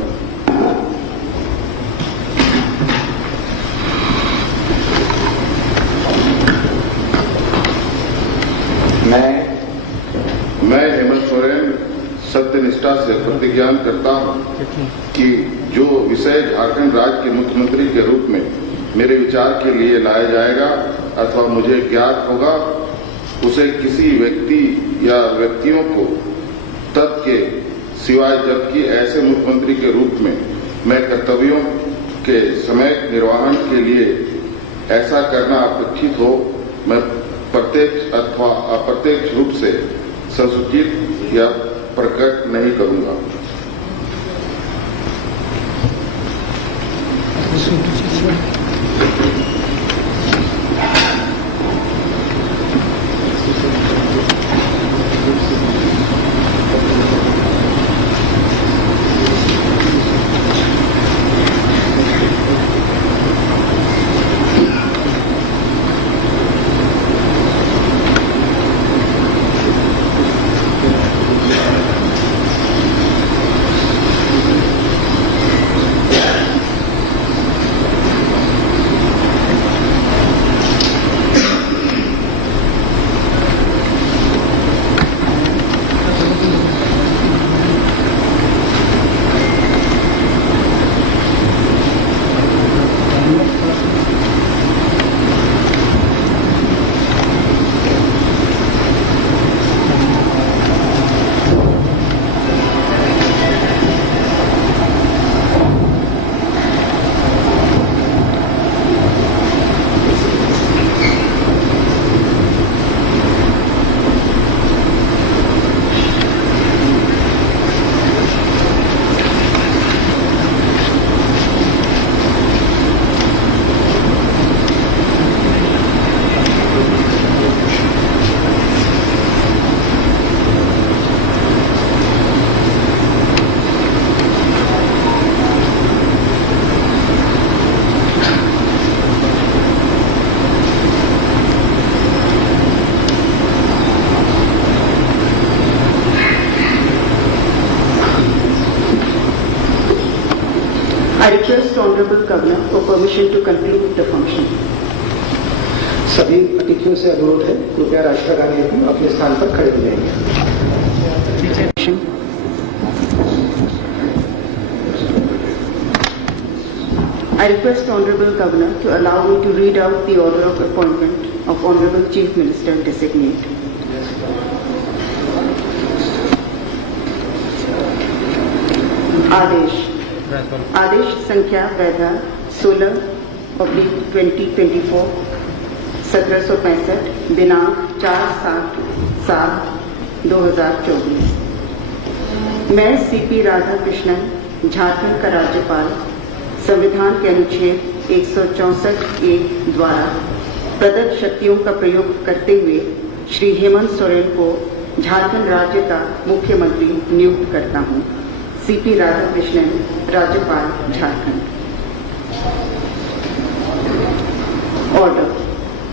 मैं हेमंत सोरेन सत्यनिष्ठा से प्रतिज्ञान करता हूं कि जो विषय झारखंड राज्य के मुख्यमंत्री के रूप में मेरे विचार के लिए लाया जाएगा अथवा मुझे ज्ञात होगा, उसे किसी व्यक्ति या व्यक्तियों को तत्के सिवाय जबकि ऐसे मुख्यमंत्री के रूप में मैं कर्तव्यों के समय निर्वहन के लिए ऐसा करना अपेक्षित हो, मैं प्रत्यक्ष अथवा अप्रत्यक्ष रूप से संसूचित या प्रकट नहीं करूंगा। I request Honorable Governor for permission to conclude the function. सभी अतिथियों से अनुरोध है, कृपया राष्ट्रगान हेतु अपने स्थान पर खड़े हो जाएंगे। I request Honorable Governor to allow me to read out the order of appointment of Honorable Chief Minister Designate. आदेश संख्या वैधा 16/2024 1765 दिनांक 4/7/2024। मैं सीपी राधाकृष्णन, झारखंड का राज्यपाल, संविधान के अनुच्छेद 164(a) द्वारा प्रदत्त शक्तियों का प्रयोग करते हुए श्री हेमंत सोरेन को झारखंड राज्य का मुख्यमंत्री नियुक्त करता हूं। सीपी राधाकृष्णन, राज्यपाल, Jharkhand.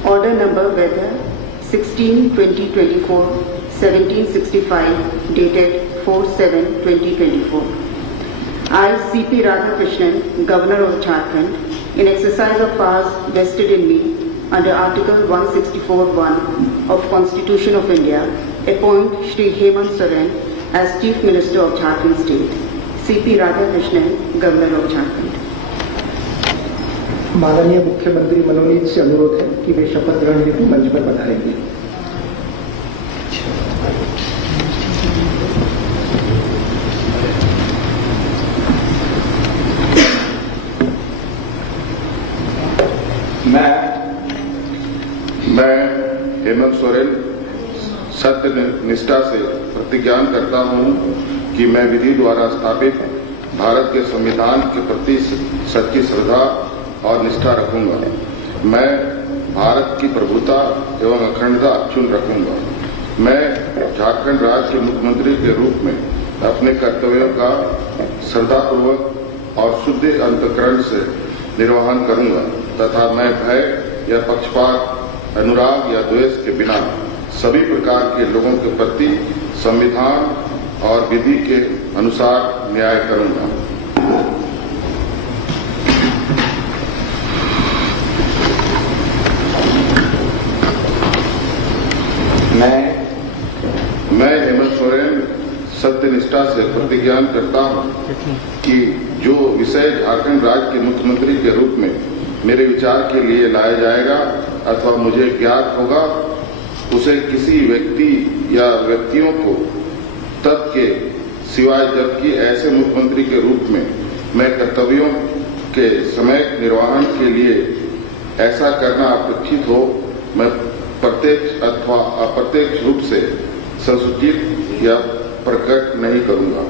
Order number weather 16/2024 1765 dated 4/7/2024। I, C.P. Radhakrishnan, Governor of Jharkhand, in exercise of powers vested in me under Article 164(1) of Constitution of India, appoint Shri Hemant Soren as Chief Minister of Jharkhand State. C.P. Radhakrishnan, Governor of Jharkhand. माननीय मुख्यमंत्री मनोनीत से अनुरोध है कि वे शपथ ग्रहण हेतु मंच पर पधारेंगे। मैं हेमंत सोरेन सत्य निष्ठा से प्रतिज्ञान करता हूं कि मैं विधि द्वारा स्थापित भारत के संविधान के प्रति सच्ची श्रद्धा और निष्ठा रखूंगा। मैं भारत की प्रभुता एवं अखंडता अक्षुण्ण रखूंगा। मैं झारखंड राज्य के मुख्यमंत्री के रूप में अपने कर्तव्यों का श्रद्धापूर्वक और शुद्ध अंतःकरण से निर्वहन करूंगा तथा मैं भय या पक्षपात, अनुराग या द्वेष के बिना सभी प्रकार के लोगों के प्रति संविधान और विधि के अनुसार न्याय करूंगा। मैं हेमंत सोरेन सत्यनिष्ठा से प्रतिज्ञान करता हूं कि जो विषय झारखंड राज्य के मुख्यमंत्री के रूप में मेरे विचार के लिए लाया जाएगा अथवा मुझे ज्ञात होगा, उसे किसी व्यक्ति या व्यक्तियों को तत्के सिवाय जबकि ऐसे मुख्यमंत्री के रूप में मैं कर्तव्यों के समय निर्वहन के लिए ऐसा करना अपेक्षित हो, मैं प्रत्यक्ष अथवा अप्रत्यक्ष रूप से संसूचित या प्रकट नहीं करूंगा।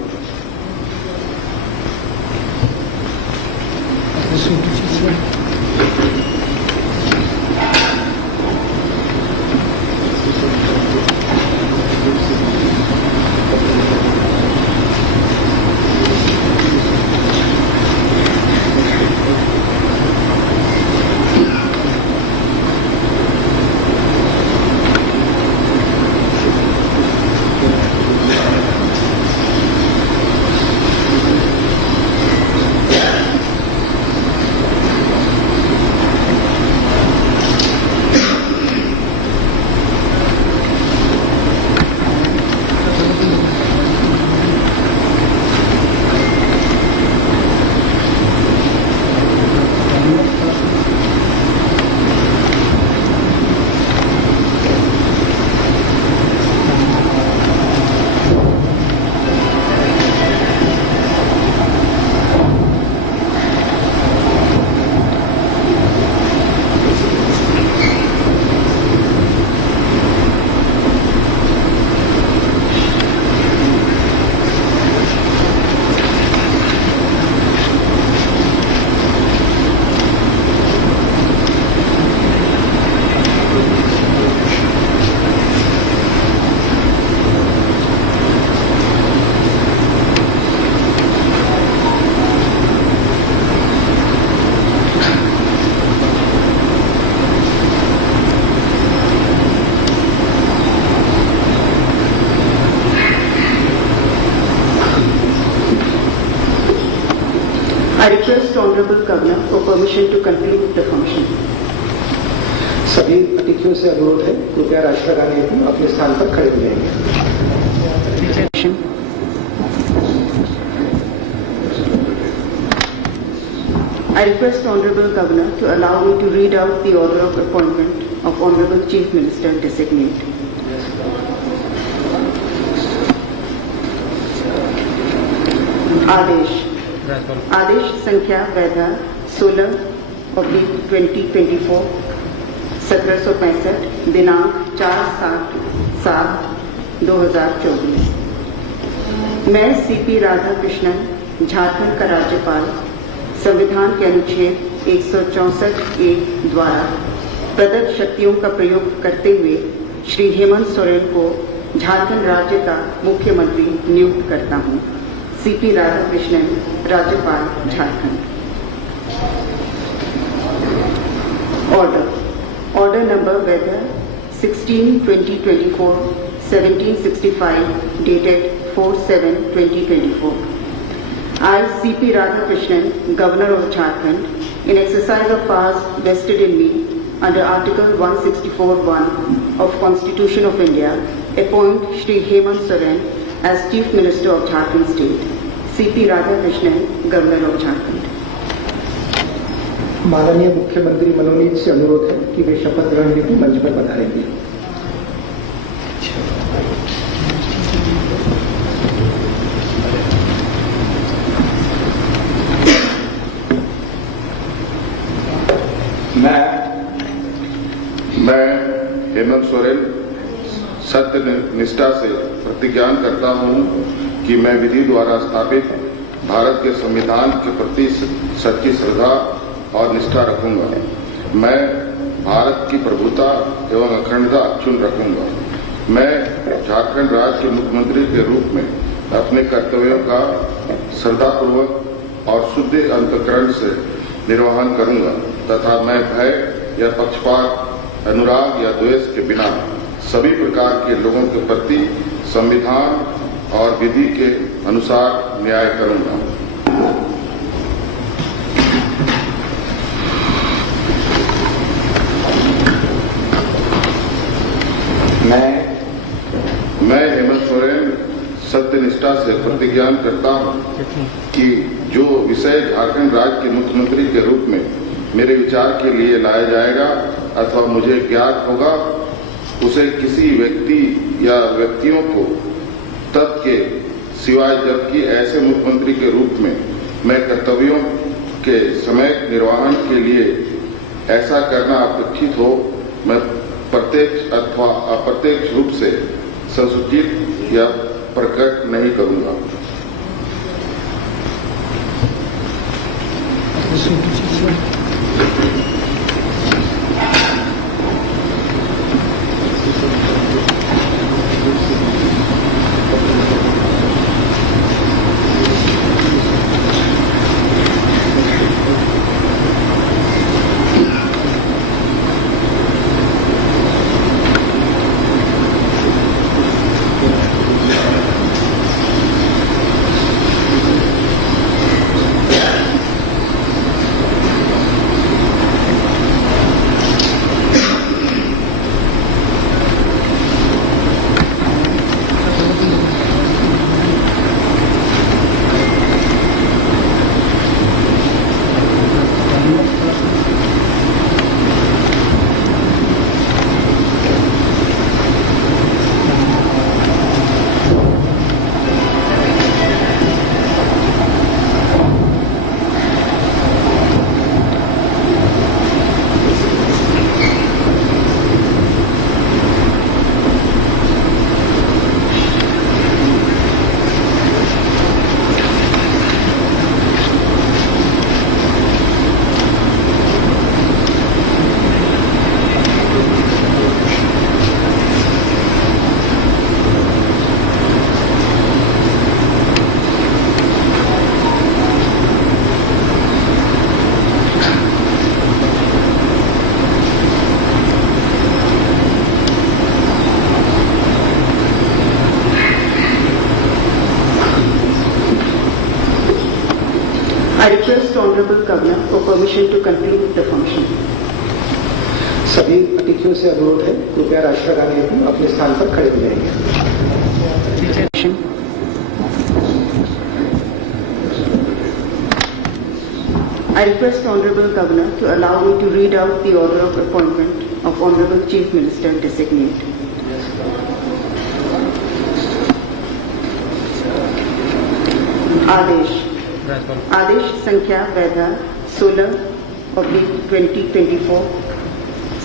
I request Honorable Governor for permission to conclude the function. सभी अतिथियों से अनुरोध है, कृपया राष्ट्रीय गान हेतु अपने स्थान पर खड़े हो जाएंगे। I request Honorable Governor to allow me to read out the order of appointment of Honorable Chief Minister Designate. आदेश संख्या वैधा 16/2024 1765 दिनांक 4/7/2024। मैं सीपी राधाकृष्णन, झारखंड का राज्यपाल, संविधान के अनुच्छेद 164(a) द्वारा प्रदत्त शक्तियों का प्रयोग करते हुए श्री हेमंत सोरेन को झारखंड राज्य का मुख्यमंत्री नियुक्त करता हूं। सीपी राधाकृष्णन, राज्यपाल, Jharkhand. Order number weather 16/2024 1765 dated 4/7/2024। I, C.P. Radhakrishnan, Governor of Jharkhand, in exercise of powers vested in me under Article 164(1) of Constitution of India, appoint Shri Hemant Soren as Chief Minister of Jharkhand State. C.P. Radhakrishnan, Governor of Jharkhand. माननीय मुख्यमंत्री मनोनीत से अनुरोध है कि वे शपथ ग्रहण हेतु मंच पर पधारेंगे। मैं हेमंत सोरेन सत्य निष्ठा से प्रतिज्ञान करता हूं कि मैं विधि द्वारा स्थापित भारत के संविधान के प्रति सच्ची श्रद्धा और निष्ठा रखूंगा। मैं भारत की प्रभुता एवं अखंडता अक्षुण्ण रखूंगा। मैं झारखंड राज्य के मुख्यमंत्री के रूप में अपने कर्तव्यों का श्रद्धापूर्वक और शुद्ध अंतःकरण से निर्वहन करूंगा तथा मैं भय या पक्षपात, अनुराग या द्वेष के बिना सभी प्रकार के लोगों के प्रति संविधान और विधि के अनुसार न्याय करूंगा। मैं हेमंत सोरेन सत्यनिष्ठा से प्रतिज्ञान करता हूं कि जो विषय झारखंड राज्य के मुख्यमंत्री के रूप में मेरे विचार के लिए लाया जाएगा अथवा मुझे ज्ञात होगा, उसे किसी व्यक्ति या व्यक्तियों को तत्व के सिवाय, जबकि ऐसे मुख्यमंत्री के रूप में मैं कर्तव्यों के समय निर्वहन के लिए ऐसा करना अपेक्षित हो, मैं प्रत्यक्ष अथवा अप्रत्यक्ष रूप से संसूचित या प्रकट नहीं करूंगा। I request Honorable Governor for permission to conclude the function. सभी अतिथियों से अनुरोध है, कृपया राष्ट्रगान हेतु अपने स्थान पर खड़े हो जाएंगे। I request Honorable Governor to allow me to read out the order of appointment of Honorable Chief Minister Designate. आदेश संख्या वैधा 16/2024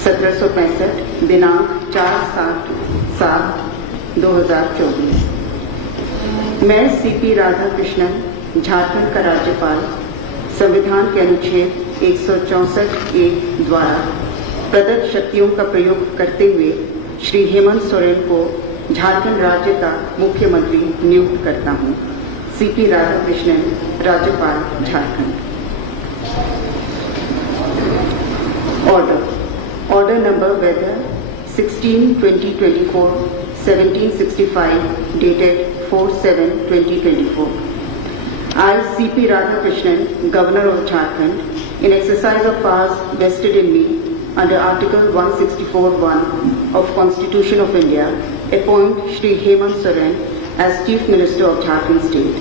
1765 दिनांक 4/7/2024। मैं सीपी राधाकृष्णन, झारखंड का राज्यपाल, संविधान के अनुच्छेद 164(a) द्वारा प्रदत्त शक्तियों का प्रयोग करते हुए श्री हेमंत सोरेन को झारखंड राज्य का मुख्यमंत्री नियुक्त करता हूं। सीपी राधाकृष्णन, राज्यपाल, Jharkhand. Order number weather 16/2024 1765 dated 4/7/2024। I, C.P. Radhakrishnan, Governor of Jharkhand, in exercise of powers vested in me under Article 164(1) of Constitution of India, appoint Shri Hemant Soren as Chief Minister of Jharkhand State.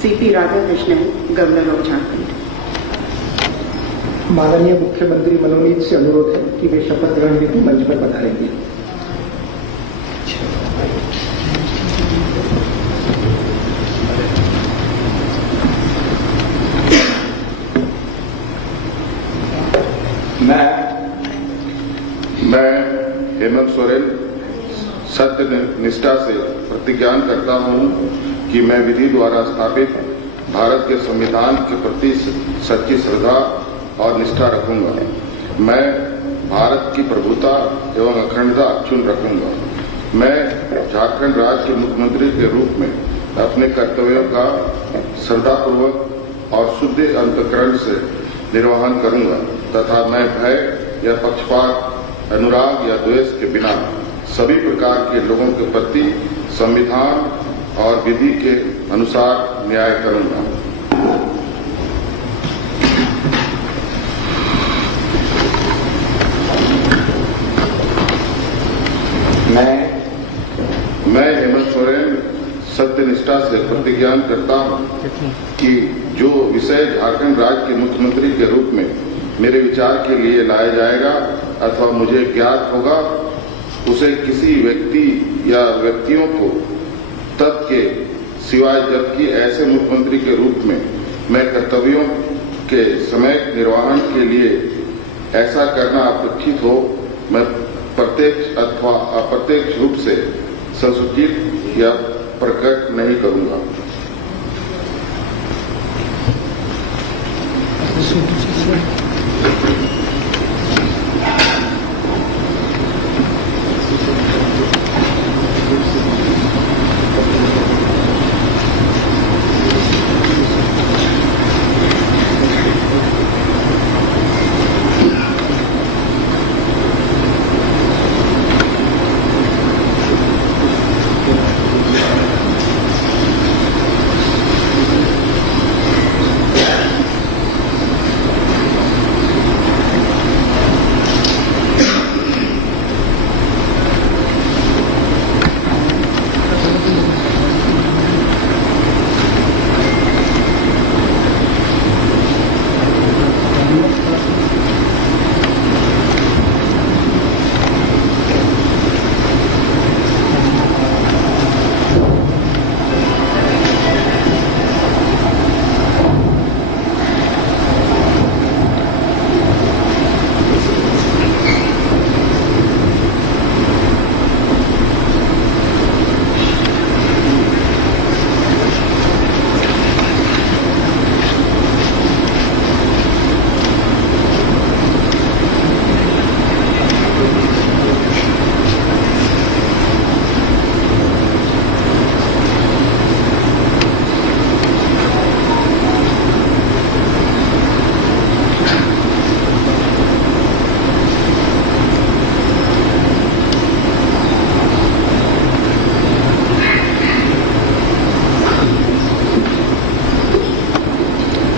C.P. Radhakrishnan, Governor of Jharkhand. माननीय मुख्यमंत्री मनोनीत से अनुरोध है कि वे शपथ ग्रहण हेतु मंच पर पधारेंगे। मैं हेमंत सोरेन सत्य निष्ठा से प्रतिज्ञान करता हूं कि मैं विधि द्वारा स्थापित भारत के संविधान के प्रति सच्ची श्रद्धा और निष्ठा रखूंगा। मैं भारत की प्रभुता एवं अखंडता अक्षुण्ण रखूंगा। मैं झारखंड राज्य के मुख्यमंत्री के रूप में अपने कर्तव्यों का श्रद्धापूर्वक और शुद्ध अंतःकरण से निर्वहन करूंगा तथा मैं भय या पक्षपात, अनुराग या द्वेष के बिना सभी प्रकार के लोगों के प्रति संविधान और विधि के अनुसार न्याय करूंगा। मैं हेमंत सोरेन सत्यनिष्ठा से प्रतिज्ञान करता हूं कि जो विषय झारखंड राज्य के मुख्यमंत्री के रूप में मेरे विचार के लिए लाया जाएगा अथवा मुझे ज्ञात होगा, उसे किसी व्यक्ति या व्यक्तियों को तत् के सिवाय, जबकि ऐसे मुख्यमंत्री के रूप में मैं कर्तव्यों के समय निर्वहन के लिए ऐसा करना अपेक्षित हो, मैं प्रत्यक्ष अथवा अप्रत्यक्ष रूप से संसूचित या प्रकट नहीं करूंगा।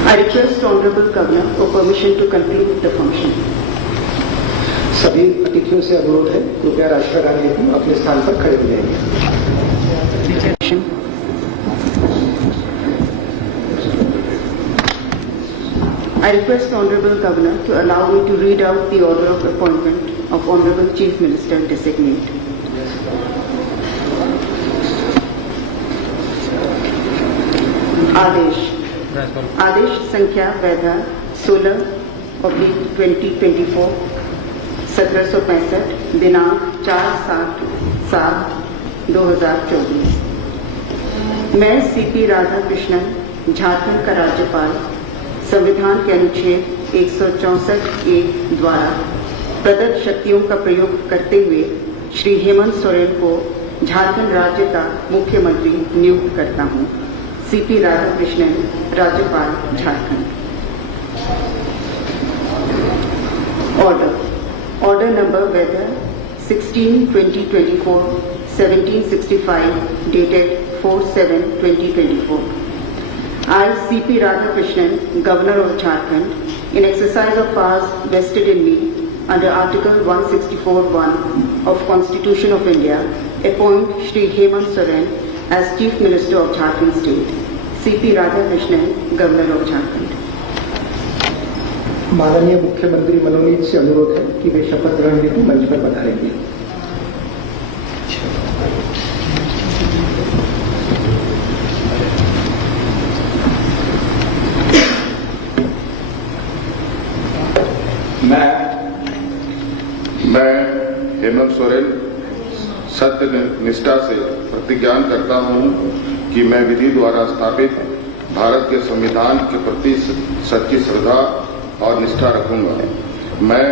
I request Honorable Governor for permission to conclude the function. सभी अतिथियों से अनुरोध है, कृपया राष्ट्रगान हेतु अपने स्थान पर खड़े हो जाएंगे। I request Honorable Governor to allow me to read out the order of appointment of Honorable Chief Minister Designate. आदेश संख्या वैधा 16/2024 1765 दिनांक 4/7/2024। मैं सीपी राधाकृष्णन, झारखंड का राज्यपाल, संविधान के अनुच्छेद 164(a) द्वारा प्रदत्त शक्तियों का प्रयोग करते हुए श्री हेमंत सोरेन को झारखंड राज्य का मुख्यमंत्री नियुक्त करता हूं। सीपी राधाकृष्णन, राज्यपाल, Jharkhand. Order number weather 16/2024 1765 dated 4/7/2024। I, C.P. Radhakrishnan, Governor of Jharkhand, in exercise of powers vested in me under Article 164(1) of Constitution of India, appoint Shri Hemant Soren as Chief Minister of Jharkhand State. C.P. Radhakrishnan, Governor of Jharkhand. माननीय मुख्यमंत्री मनोनीत से अनुरोध है कि वे शपथ ग्रहण हेतु मंच पर पधारेंगे। मैं हेमंत सोरेन सत्य निष्ठा से प्रतिज्ञान करता हूं कि मैं विधि द्वारा स्थापित भारत के संविधान के प्रति सच्ची श्रद्धा और निष्ठा रखूंगा। मैं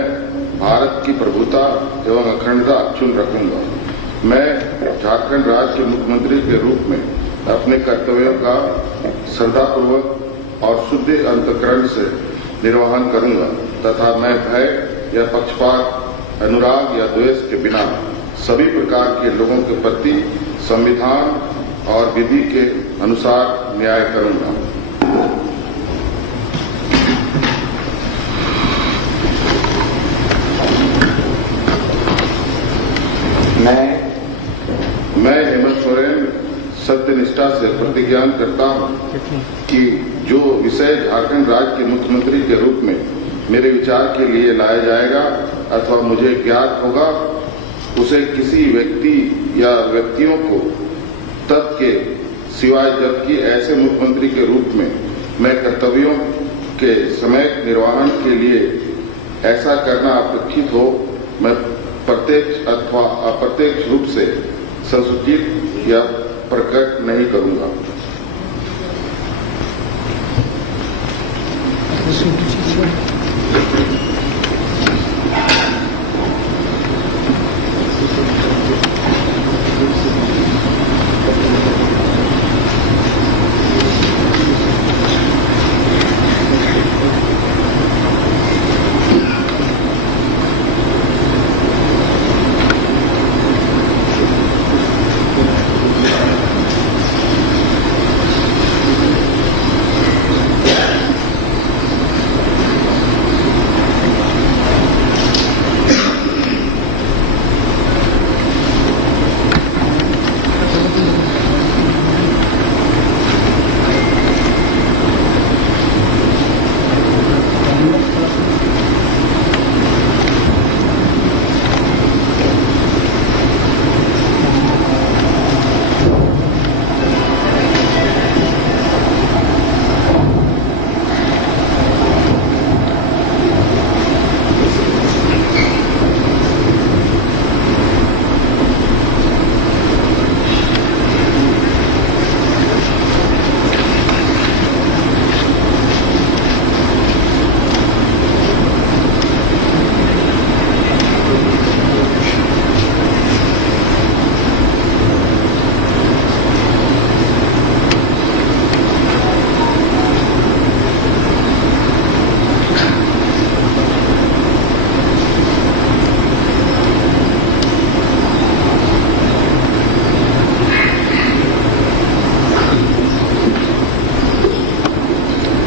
भारत की प्रभुता एवं अखंडता अक्षुण्ण रखूंगा। मैं झारखंड राज्य के मुख्यमंत्री के रूप में अपने कर्तव्यों का श्रद्धापूर्वक और शुद्ध अंतःकरण से निर्वहन करूंगा तथा मैं भय या पक्षपात, अनुराग या द्वेष के बिना सभी प्रकार के लोगों के प्रति संविधान और विधि के अनुसार न्याय करूंगा। मैं हेमंत सोरेन सत्यनिष्ठा से प्रतिज्ञान करता हूं कि जो विषय झारखंड राज्य के मुख्यमंत्री के रूप में मेरे विचार के लिए लाया जाएगा अथवा मुझे ज्ञात होगा, उसे किसी व्यक्ति या व्यक्तियों को तब के सिवाय जबकि ऐसे मुख्यमंत्री के रूप में मैं कर्तव्यों के समय निर्वहन के लिए ऐसा करना अपेक्षित हो, मैं प्रत्यक्ष अथवा अप्रत्यक्ष रूप से संसूचित या प्रकट नहीं करूंगा।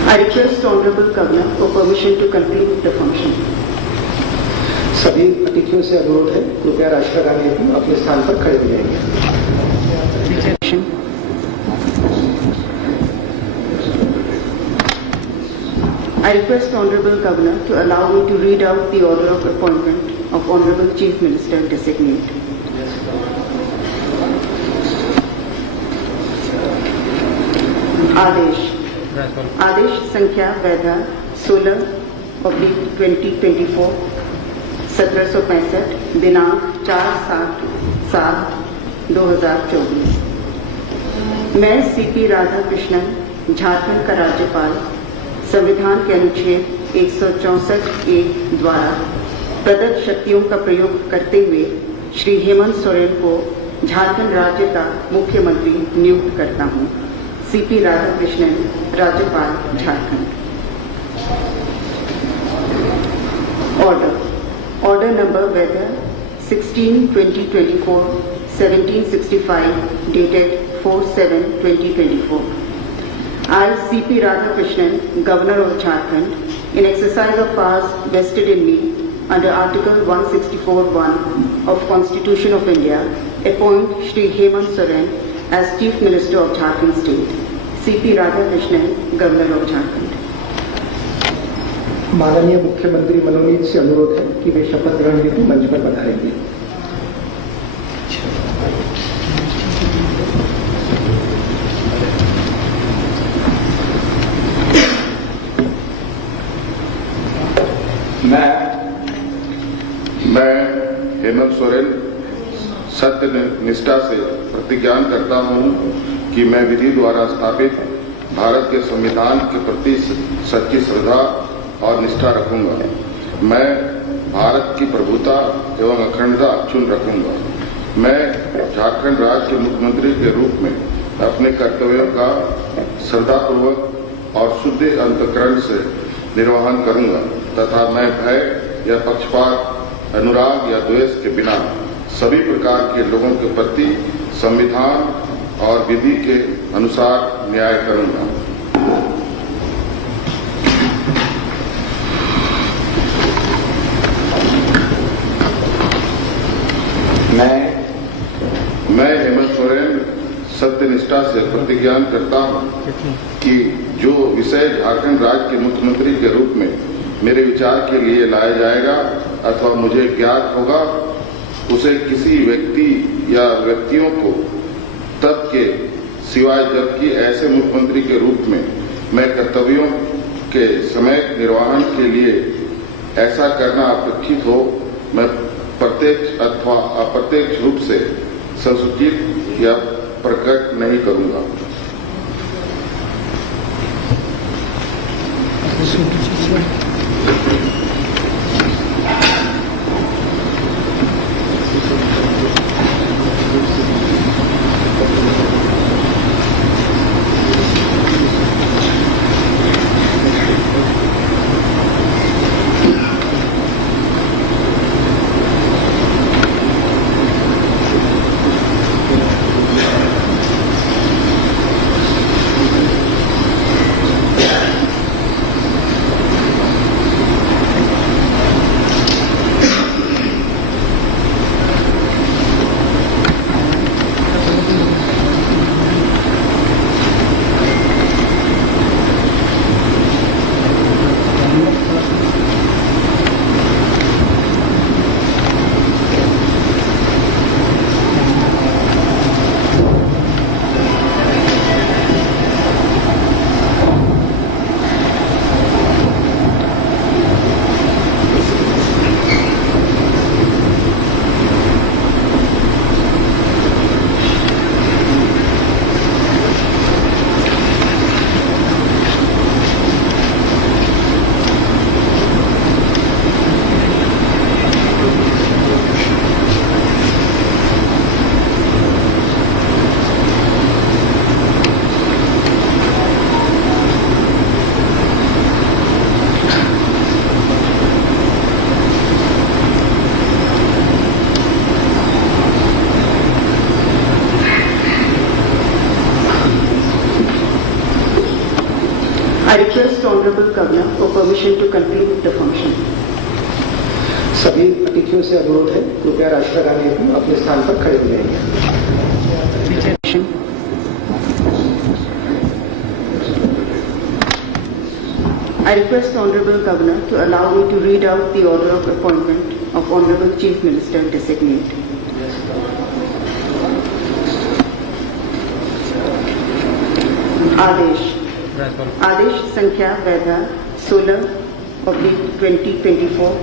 I request Honorable Governor for permission to conclude the function. सभी अतिथियों से अनुरोध है, कृपया राष्ट्रगान हेतु अपने स्थान पर खड़े हो जाएंगे। I request Honorable Governor to allow me to read out the order of appointment of Honorable Chief Minister Designate. आदेश संख्या वैधा 16/2024 1765 दिनांक 4/7/2024। मैं सीपी राधाकृष्णन, झारखंड का राज्यपाल, संविधान के अनुच्छेद 164(a) द्वारा प्रदत्त शक्तियों का प्रयोग करते हुए श्री हेमंत सोरेन को झारखंड राज्य का मुख्यमंत्री नियुक्त करता हूं। सीपी राधाकृष्णन, राज्यपाल, Jharkhand. Order number weather 16/2024 1765 dated 4/7/2024। I, C.P. Radhakrishnan, Governor of Jharkhand, in exercise of powers vested in me under Article 164(1) of Constitution of India, appoint Shri Hemant Soren as Chief Minister of Jharkhand State. C.P. Radhakrishnan, Governor of Jharkhand. माननीय मुख्यमंत्री मनोनीत से अनुरोध है कि वे शपथ ग्रहण हेतु मंच पर पधारेंगे। मैं हेमंत सोरेन सत्य निष्ठा से प्रतिज्ञान करता हूं कि मैं विधि द्वारा स्थापित भारत के संविधान के प्रति सच्ची श्रद्धा और निष्ठा रखूंगा। मैं भारत की प्रभुता एवं अखंडता अक्षुण्ण रखूंगा। मैं झारखंड राज्य के मुख्यमंत्री के रूप में अपने कर्तव्यों का श्रद्धापूर्वक और शुद्ध अंतःकरण से निर्वहन करूंगा तथा मैं भय या पक्षपात, अनुराग या द्वेष के बिना सभी प्रकार के लोगों के प्रति संविधान और विधि के अनुसार न्याय करूंगा। मैं हेमंत सोरेन सत्यनिष्ठा से प्रतिज्ञान करता हूं कि जो विषय झारखंड राज्य के मुख्यमंत्री के रूप में मेरे विचार के लिए लाया जाएगा अथवा मुझे ज्ञात होगा, उसे किसी व्यक्ति या व्यक्तियों को तब के सिवाय जबकि ऐसे मुख्यमंत्री के रूप में मैं कर्तव्यों के समय निर्वहन के लिए ऐसा करना अपेक्षित हो, मैं प्रत्यक्ष अथवा अप्रत्यक्ष रूप से संसूचित या प्रकट नहीं करूंगा। I request Honorable Governor for permission to conclude the function. सभी अतिथियों से अनुरोध है, कृपया राष्ट्रीय गान हेतु अपने स्थान पर खड़े हो जाएंगे। I request Honorable Governor to allow me to read out the order of appointment of Honorable Chief Minister designate. आदेश संख्या वैधा 16/2024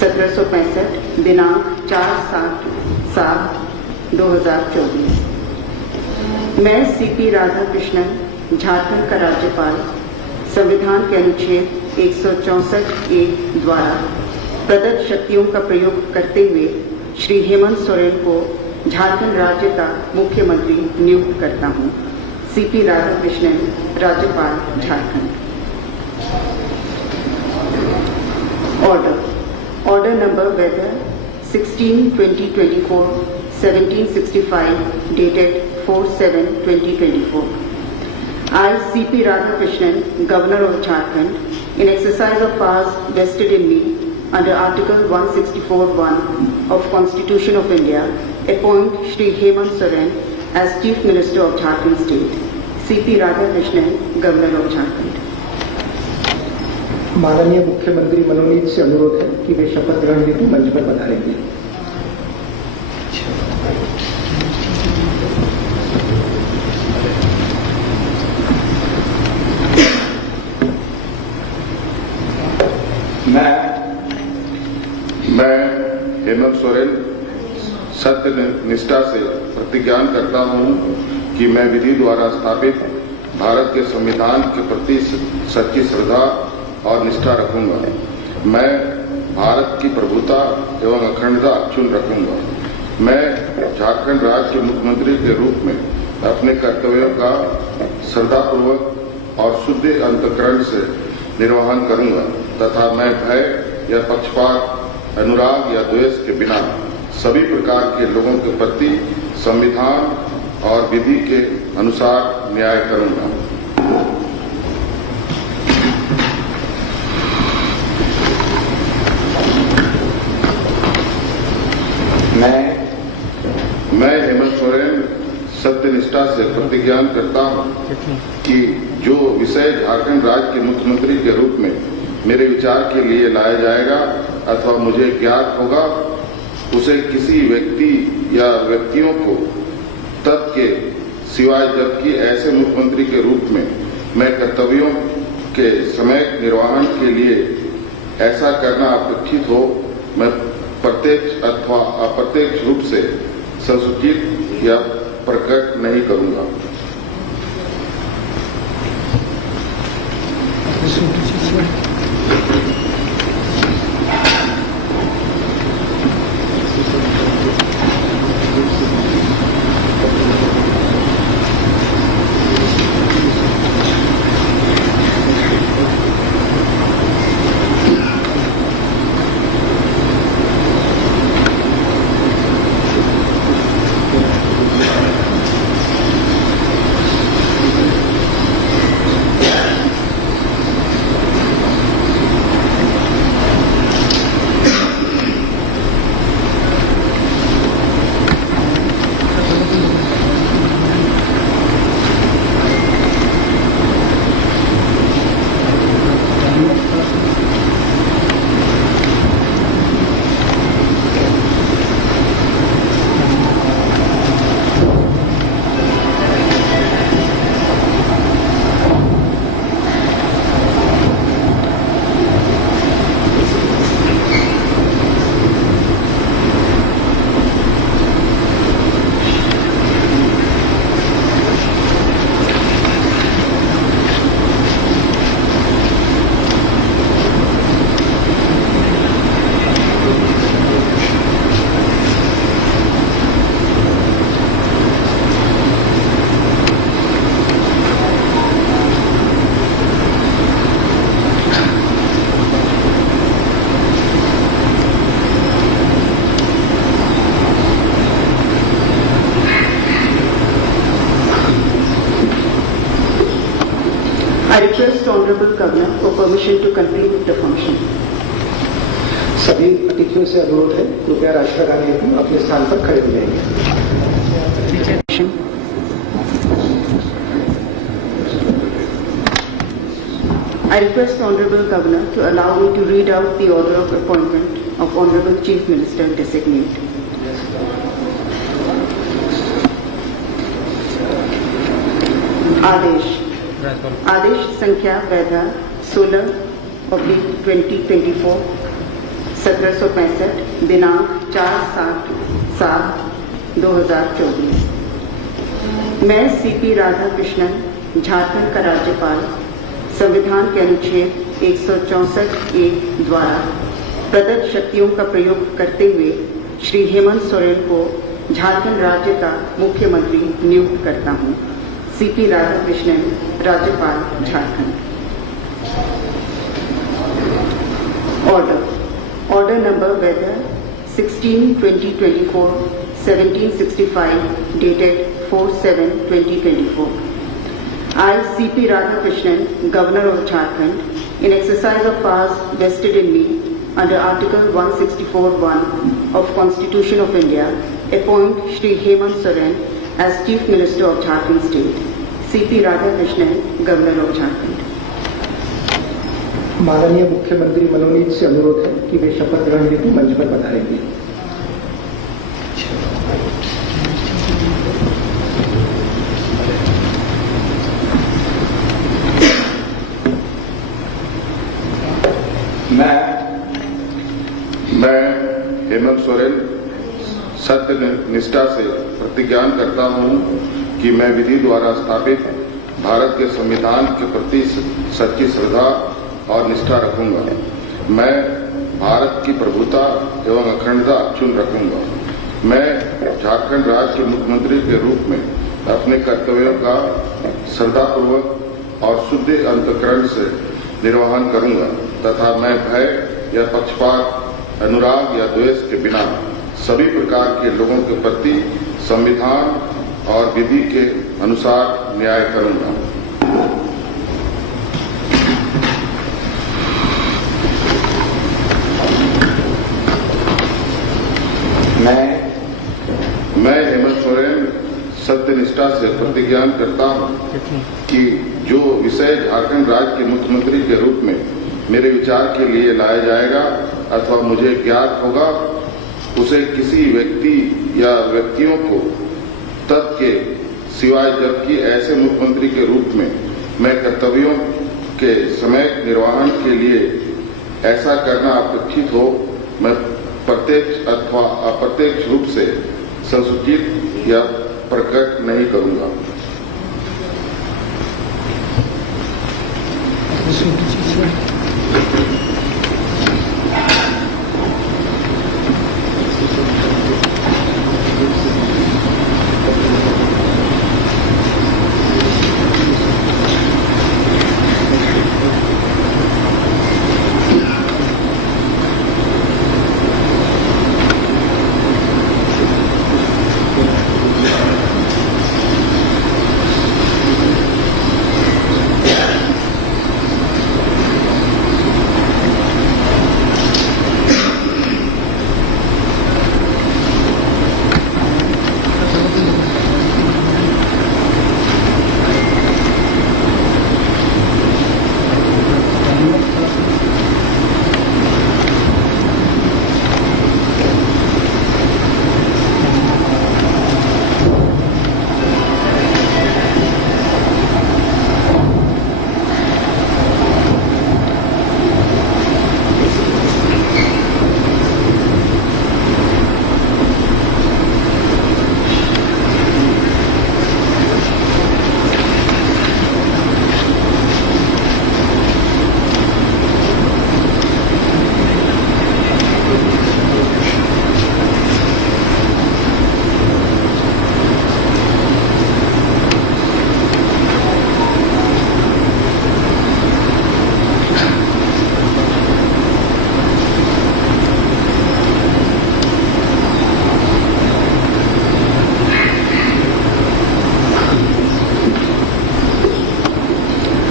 1765 दिनांक 4/7/2024। मैं सीपी राधाकृष्णन, झारखंड का राज्यपाल, संविधान के अनुच्छेद 164(a) द्वारा प्रदत्त शक्तियों का प्रयोग करते हुए श्री हेमंत सोरेन को झारखंड राज्य का मुख्यमंत्री नियुक्त करता हूँ। सीपी राधाकृष्णन, राज्यपाल, Jharkhand. Order number weather 16/2024 1765 dated 4/7/2024। I, C.P. Radhakrishnan, Governor of Jharkhand, in exercise of powers vested in me under Article 164(1) of Constitution of India, appoint Shri Hemant Soren as Chief Minister of Jharkhand State. C.P. Radhakrishnan, Governor of Jharkhand. माननीय मुख्यमंत्री मनोनीत से अनुरोध है कि वे शपथ ग्रहण हेतु मंच पर पधारेंगे। मैं हेमंत सोरेन सत्य निष्ठा से प्रतिज्ञान करता हूं कि मैं विधि द्वारा स्थापित भारत के संविधान के प्रति सच्ची श्रद्धा और निष्ठा रखूंगा। मैं भारत की प्रभुता एवं अखंडता अक्षुण्ण रखूंगा। मैं झारखंड राज्य के मुख्यमंत्री के रूप में अपने कर्तव्यों का श्रद्धापूर्वक और शुद्ध अंतःकरण से निर्वहन करूंगा तथा मैं भय या पक्षपात, अनुराग या द्वेष के बिना सभी प्रकार के लोगों के प्रति संविधान और विधि के अनुसार न्याय करूंगा। मैं हेमंत सोरेन सत्यनिष्ठा से प्रतिज्ञान करता हूं कि जो विषय झारखंड राज्य के मुख्यमंत्री के रूप में मेरे विचार के लिए लाया जाएगा अथवा मुझे ज्ञात होगा, उसे किसी व्यक्ति या व्यक्तियों को तब के सिवाय जबकि ऐसे मुख्यमंत्री के रूप में मैं कर्तव्यों के समय निर्वहन के लिए ऐसा करना अपेक्षित हो, मैं प्रत्यक्ष अथवा अप्रत्यक्ष रूप से संसूचित या प्रकट नहीं करूंगा। I request Honorable Governor for permission to conclude the function. सभी अतिथियों से अनुरोध है कृपया राष्ट्रीय गान हेतु अपने स्थान पर खड़े हो जाएंगे। I request Honorable Governor to allow me to read out the order of appointment of Honorable Chief Minister designate. आदेश संख्या वैधा 16/2024 1765 दिनांक 4/7/2024। मैं सीपी राधाकृष्णन, झारखंड का राज्यपाल, संविधान के अनुच्छेद 164(a) द्वारा प्रदत्त शक्तियों का प्रयोग करते हुए श्री हेमंत सोरेन को झारखंड राज्य का मुख्यमंत्री नियुक्त करता हूँ। सीपी राधाकृष्णन, राज्यपाल, Jharkhand. Order number weather 16/2024 1765 dated 4/7/2024। I, C.P. Radhakrishnan, Governor of Jharkhand, in exercise of powers vested in me under Article 164(1) of Constitution of India, appoint Shri Hemant Soren as Chief Minister of Jharkhand State. C.P. Radhakrishnan, Governor of Jharkhand. माननीय मुख्यमंत्री मनोनीत से अनुरोध है कि वे शपथ ग्रहण हेतु मंच पर पधारेंगे। मैं हेमंत सोरेन सत्य निष्ठा से प्रतिज्ञान करता हूं कि मैं विधि द्वारा स्थापित भारत के संविधान के प्रति सच्ची श्रद्धा और निष्ठा रखूंगा। मैं भारत की प्रभुता एवं अखंडता अक्षुण्ण रखूंगा। मैं झारखंड राज्य के मुख्यमंत्री के रूप में अपने कर्तव्यों का श्रद्धापूर्वक और शुद्ध अंतःकरण से निर्वहन करूंगा तथा मैं भय या पक्षपात, अनुराग या द्वेष के बिना सभी प्रकार के लोगों के प्रति संविधान और विधि के अनुसार न्याय करूंगा। मैं हेमंत सोरेन सत्यनिष्ठा से प्रतिज्ञान करता हूं कि जो विषय झारखंड राज्य के मुख्यमंत्री के रूप में मेरे विचार के लिए लाया जाएगा अथवा मुझे ज्ञात होगा, उसे किसी व्यक्ति या व्यक्तियों को तत्के सिवाय जबकि ऐसे मुख्यमंत्री के रूप में मैं कर्तव्यों के समय निर्वहन के लिए ऐसा करना अपेक्षित हो, मैं प्रत्यक्ष अथवा अप्रत्यक्ष रूप से संसूचित या प्रकट नहीं करूंगा।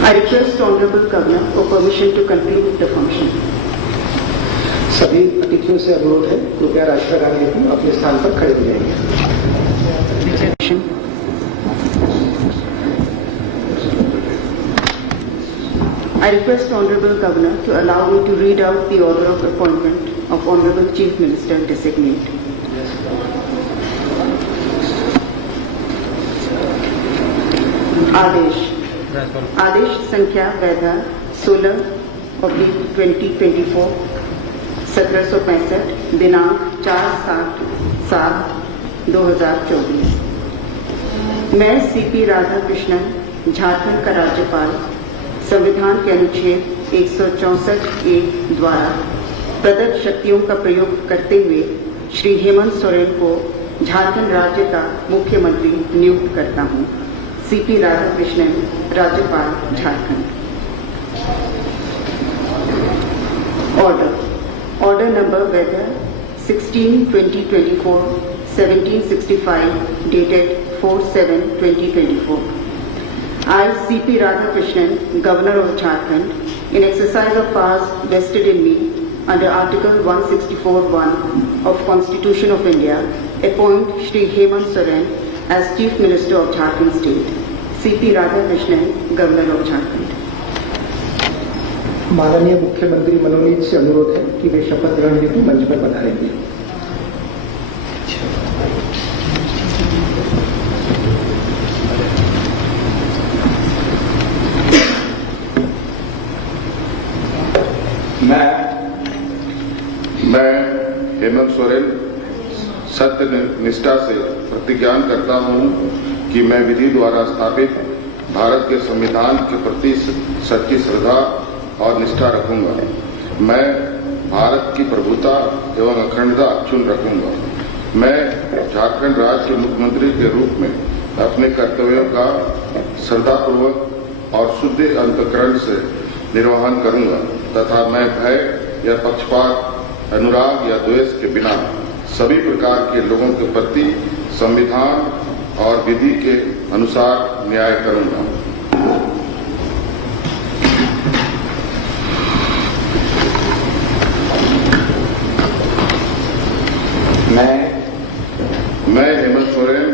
I request Honorable Governor for permission to conclude the function. सभी अतिथियों से अनुरोध है, कृपया राष्ट्रगान हेतु अपने स्थान पर खड़े हो जाएंगे। I request Honorable Governor to allow me to read out the order of appointment of Honorable Chief Minister Designate. आदेश संख्या वैधा 16/2024 1765 दिनांक 4/7/2024। मैं सीपी राधाकृष्णन, झारखंड का राज्यपाल, संविधान के अनुच्छेद 164(a) द्वारा प्रदत्त शक्तियों का प्रयोग करते हुए श्री हेमंत सोरेन को झारखंड राज्य का मुख्यमंत्री नियुक्त करता हूँ। सीपी राधाकृष्णन, राज्यपाल, Jharkhand. Order number weather 16/2024 1765 dated 4/7/2024। I, C.P. Radhakrishnan, Governor of Jharkhand, in exercise of powers vested in me under Article 164(1) of Constitution of India, appoint Shri Hemant Soren as Chief Minister of Jharkhand State. C.P. Radhakrishnan, Governor of Jharkhand. माननीय मुख्यमंत्री मनोनीत से अनुरोध है कि वे शपथ ग्रहण हेतु मंच पर पधारेंगे। मैं हेमंत सोरेन सत्य निष्ठा से प्रतिज्ञान करता हूं कि मैं विधि द्वारा स्थापित भारत के संविधान के प्रति सच्ची श्रद्धा और निष्ठा रखूंगा। मैं भारत की प्रभुता एवं अखंडता अक्षुण्ण रखूंगा। मैं झारखंड राज्य के मुख्यमंत्री के रूप में अपने कर्तव्यों का श्रद्धापूर्वक और शुद्ध अंतःकरण से निर्वहन करूंगा तथा मैं भय या पक्षपात, अनुराग या द्वेष के बिना सभी प्रकार के लोगों के प्रति संविधान और विधि के अनुसार न्याय करूंगा। मैं हेमंत सोरेन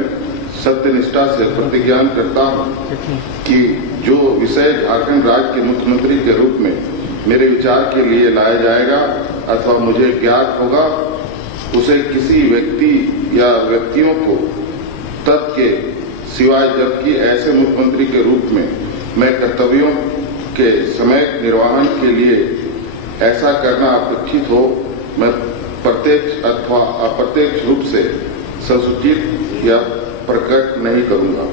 सत्यनिष्ठा से प्रतिज्ञान करता हूं कि जो विषय झारखंड राज्य के मुख्यमंत्री के रूप में मेरे विचार के लिए लाया जाएगा अथवा मुझे ज्ञात होगा, उसे किसी व्यक्ति या व्यक्तियों को तत्के सिवाय जबकि ऐसे मुख्यमंत्री के रूप में मैं कर्तव्यों के समय निर्वहन के लिए ऐसा करना अपेक्षित हो, मैं प्रत्यक्ष अथवा अप्रत्यक्ष रूप से संसूचित या प्रकट नहीं करूंगा।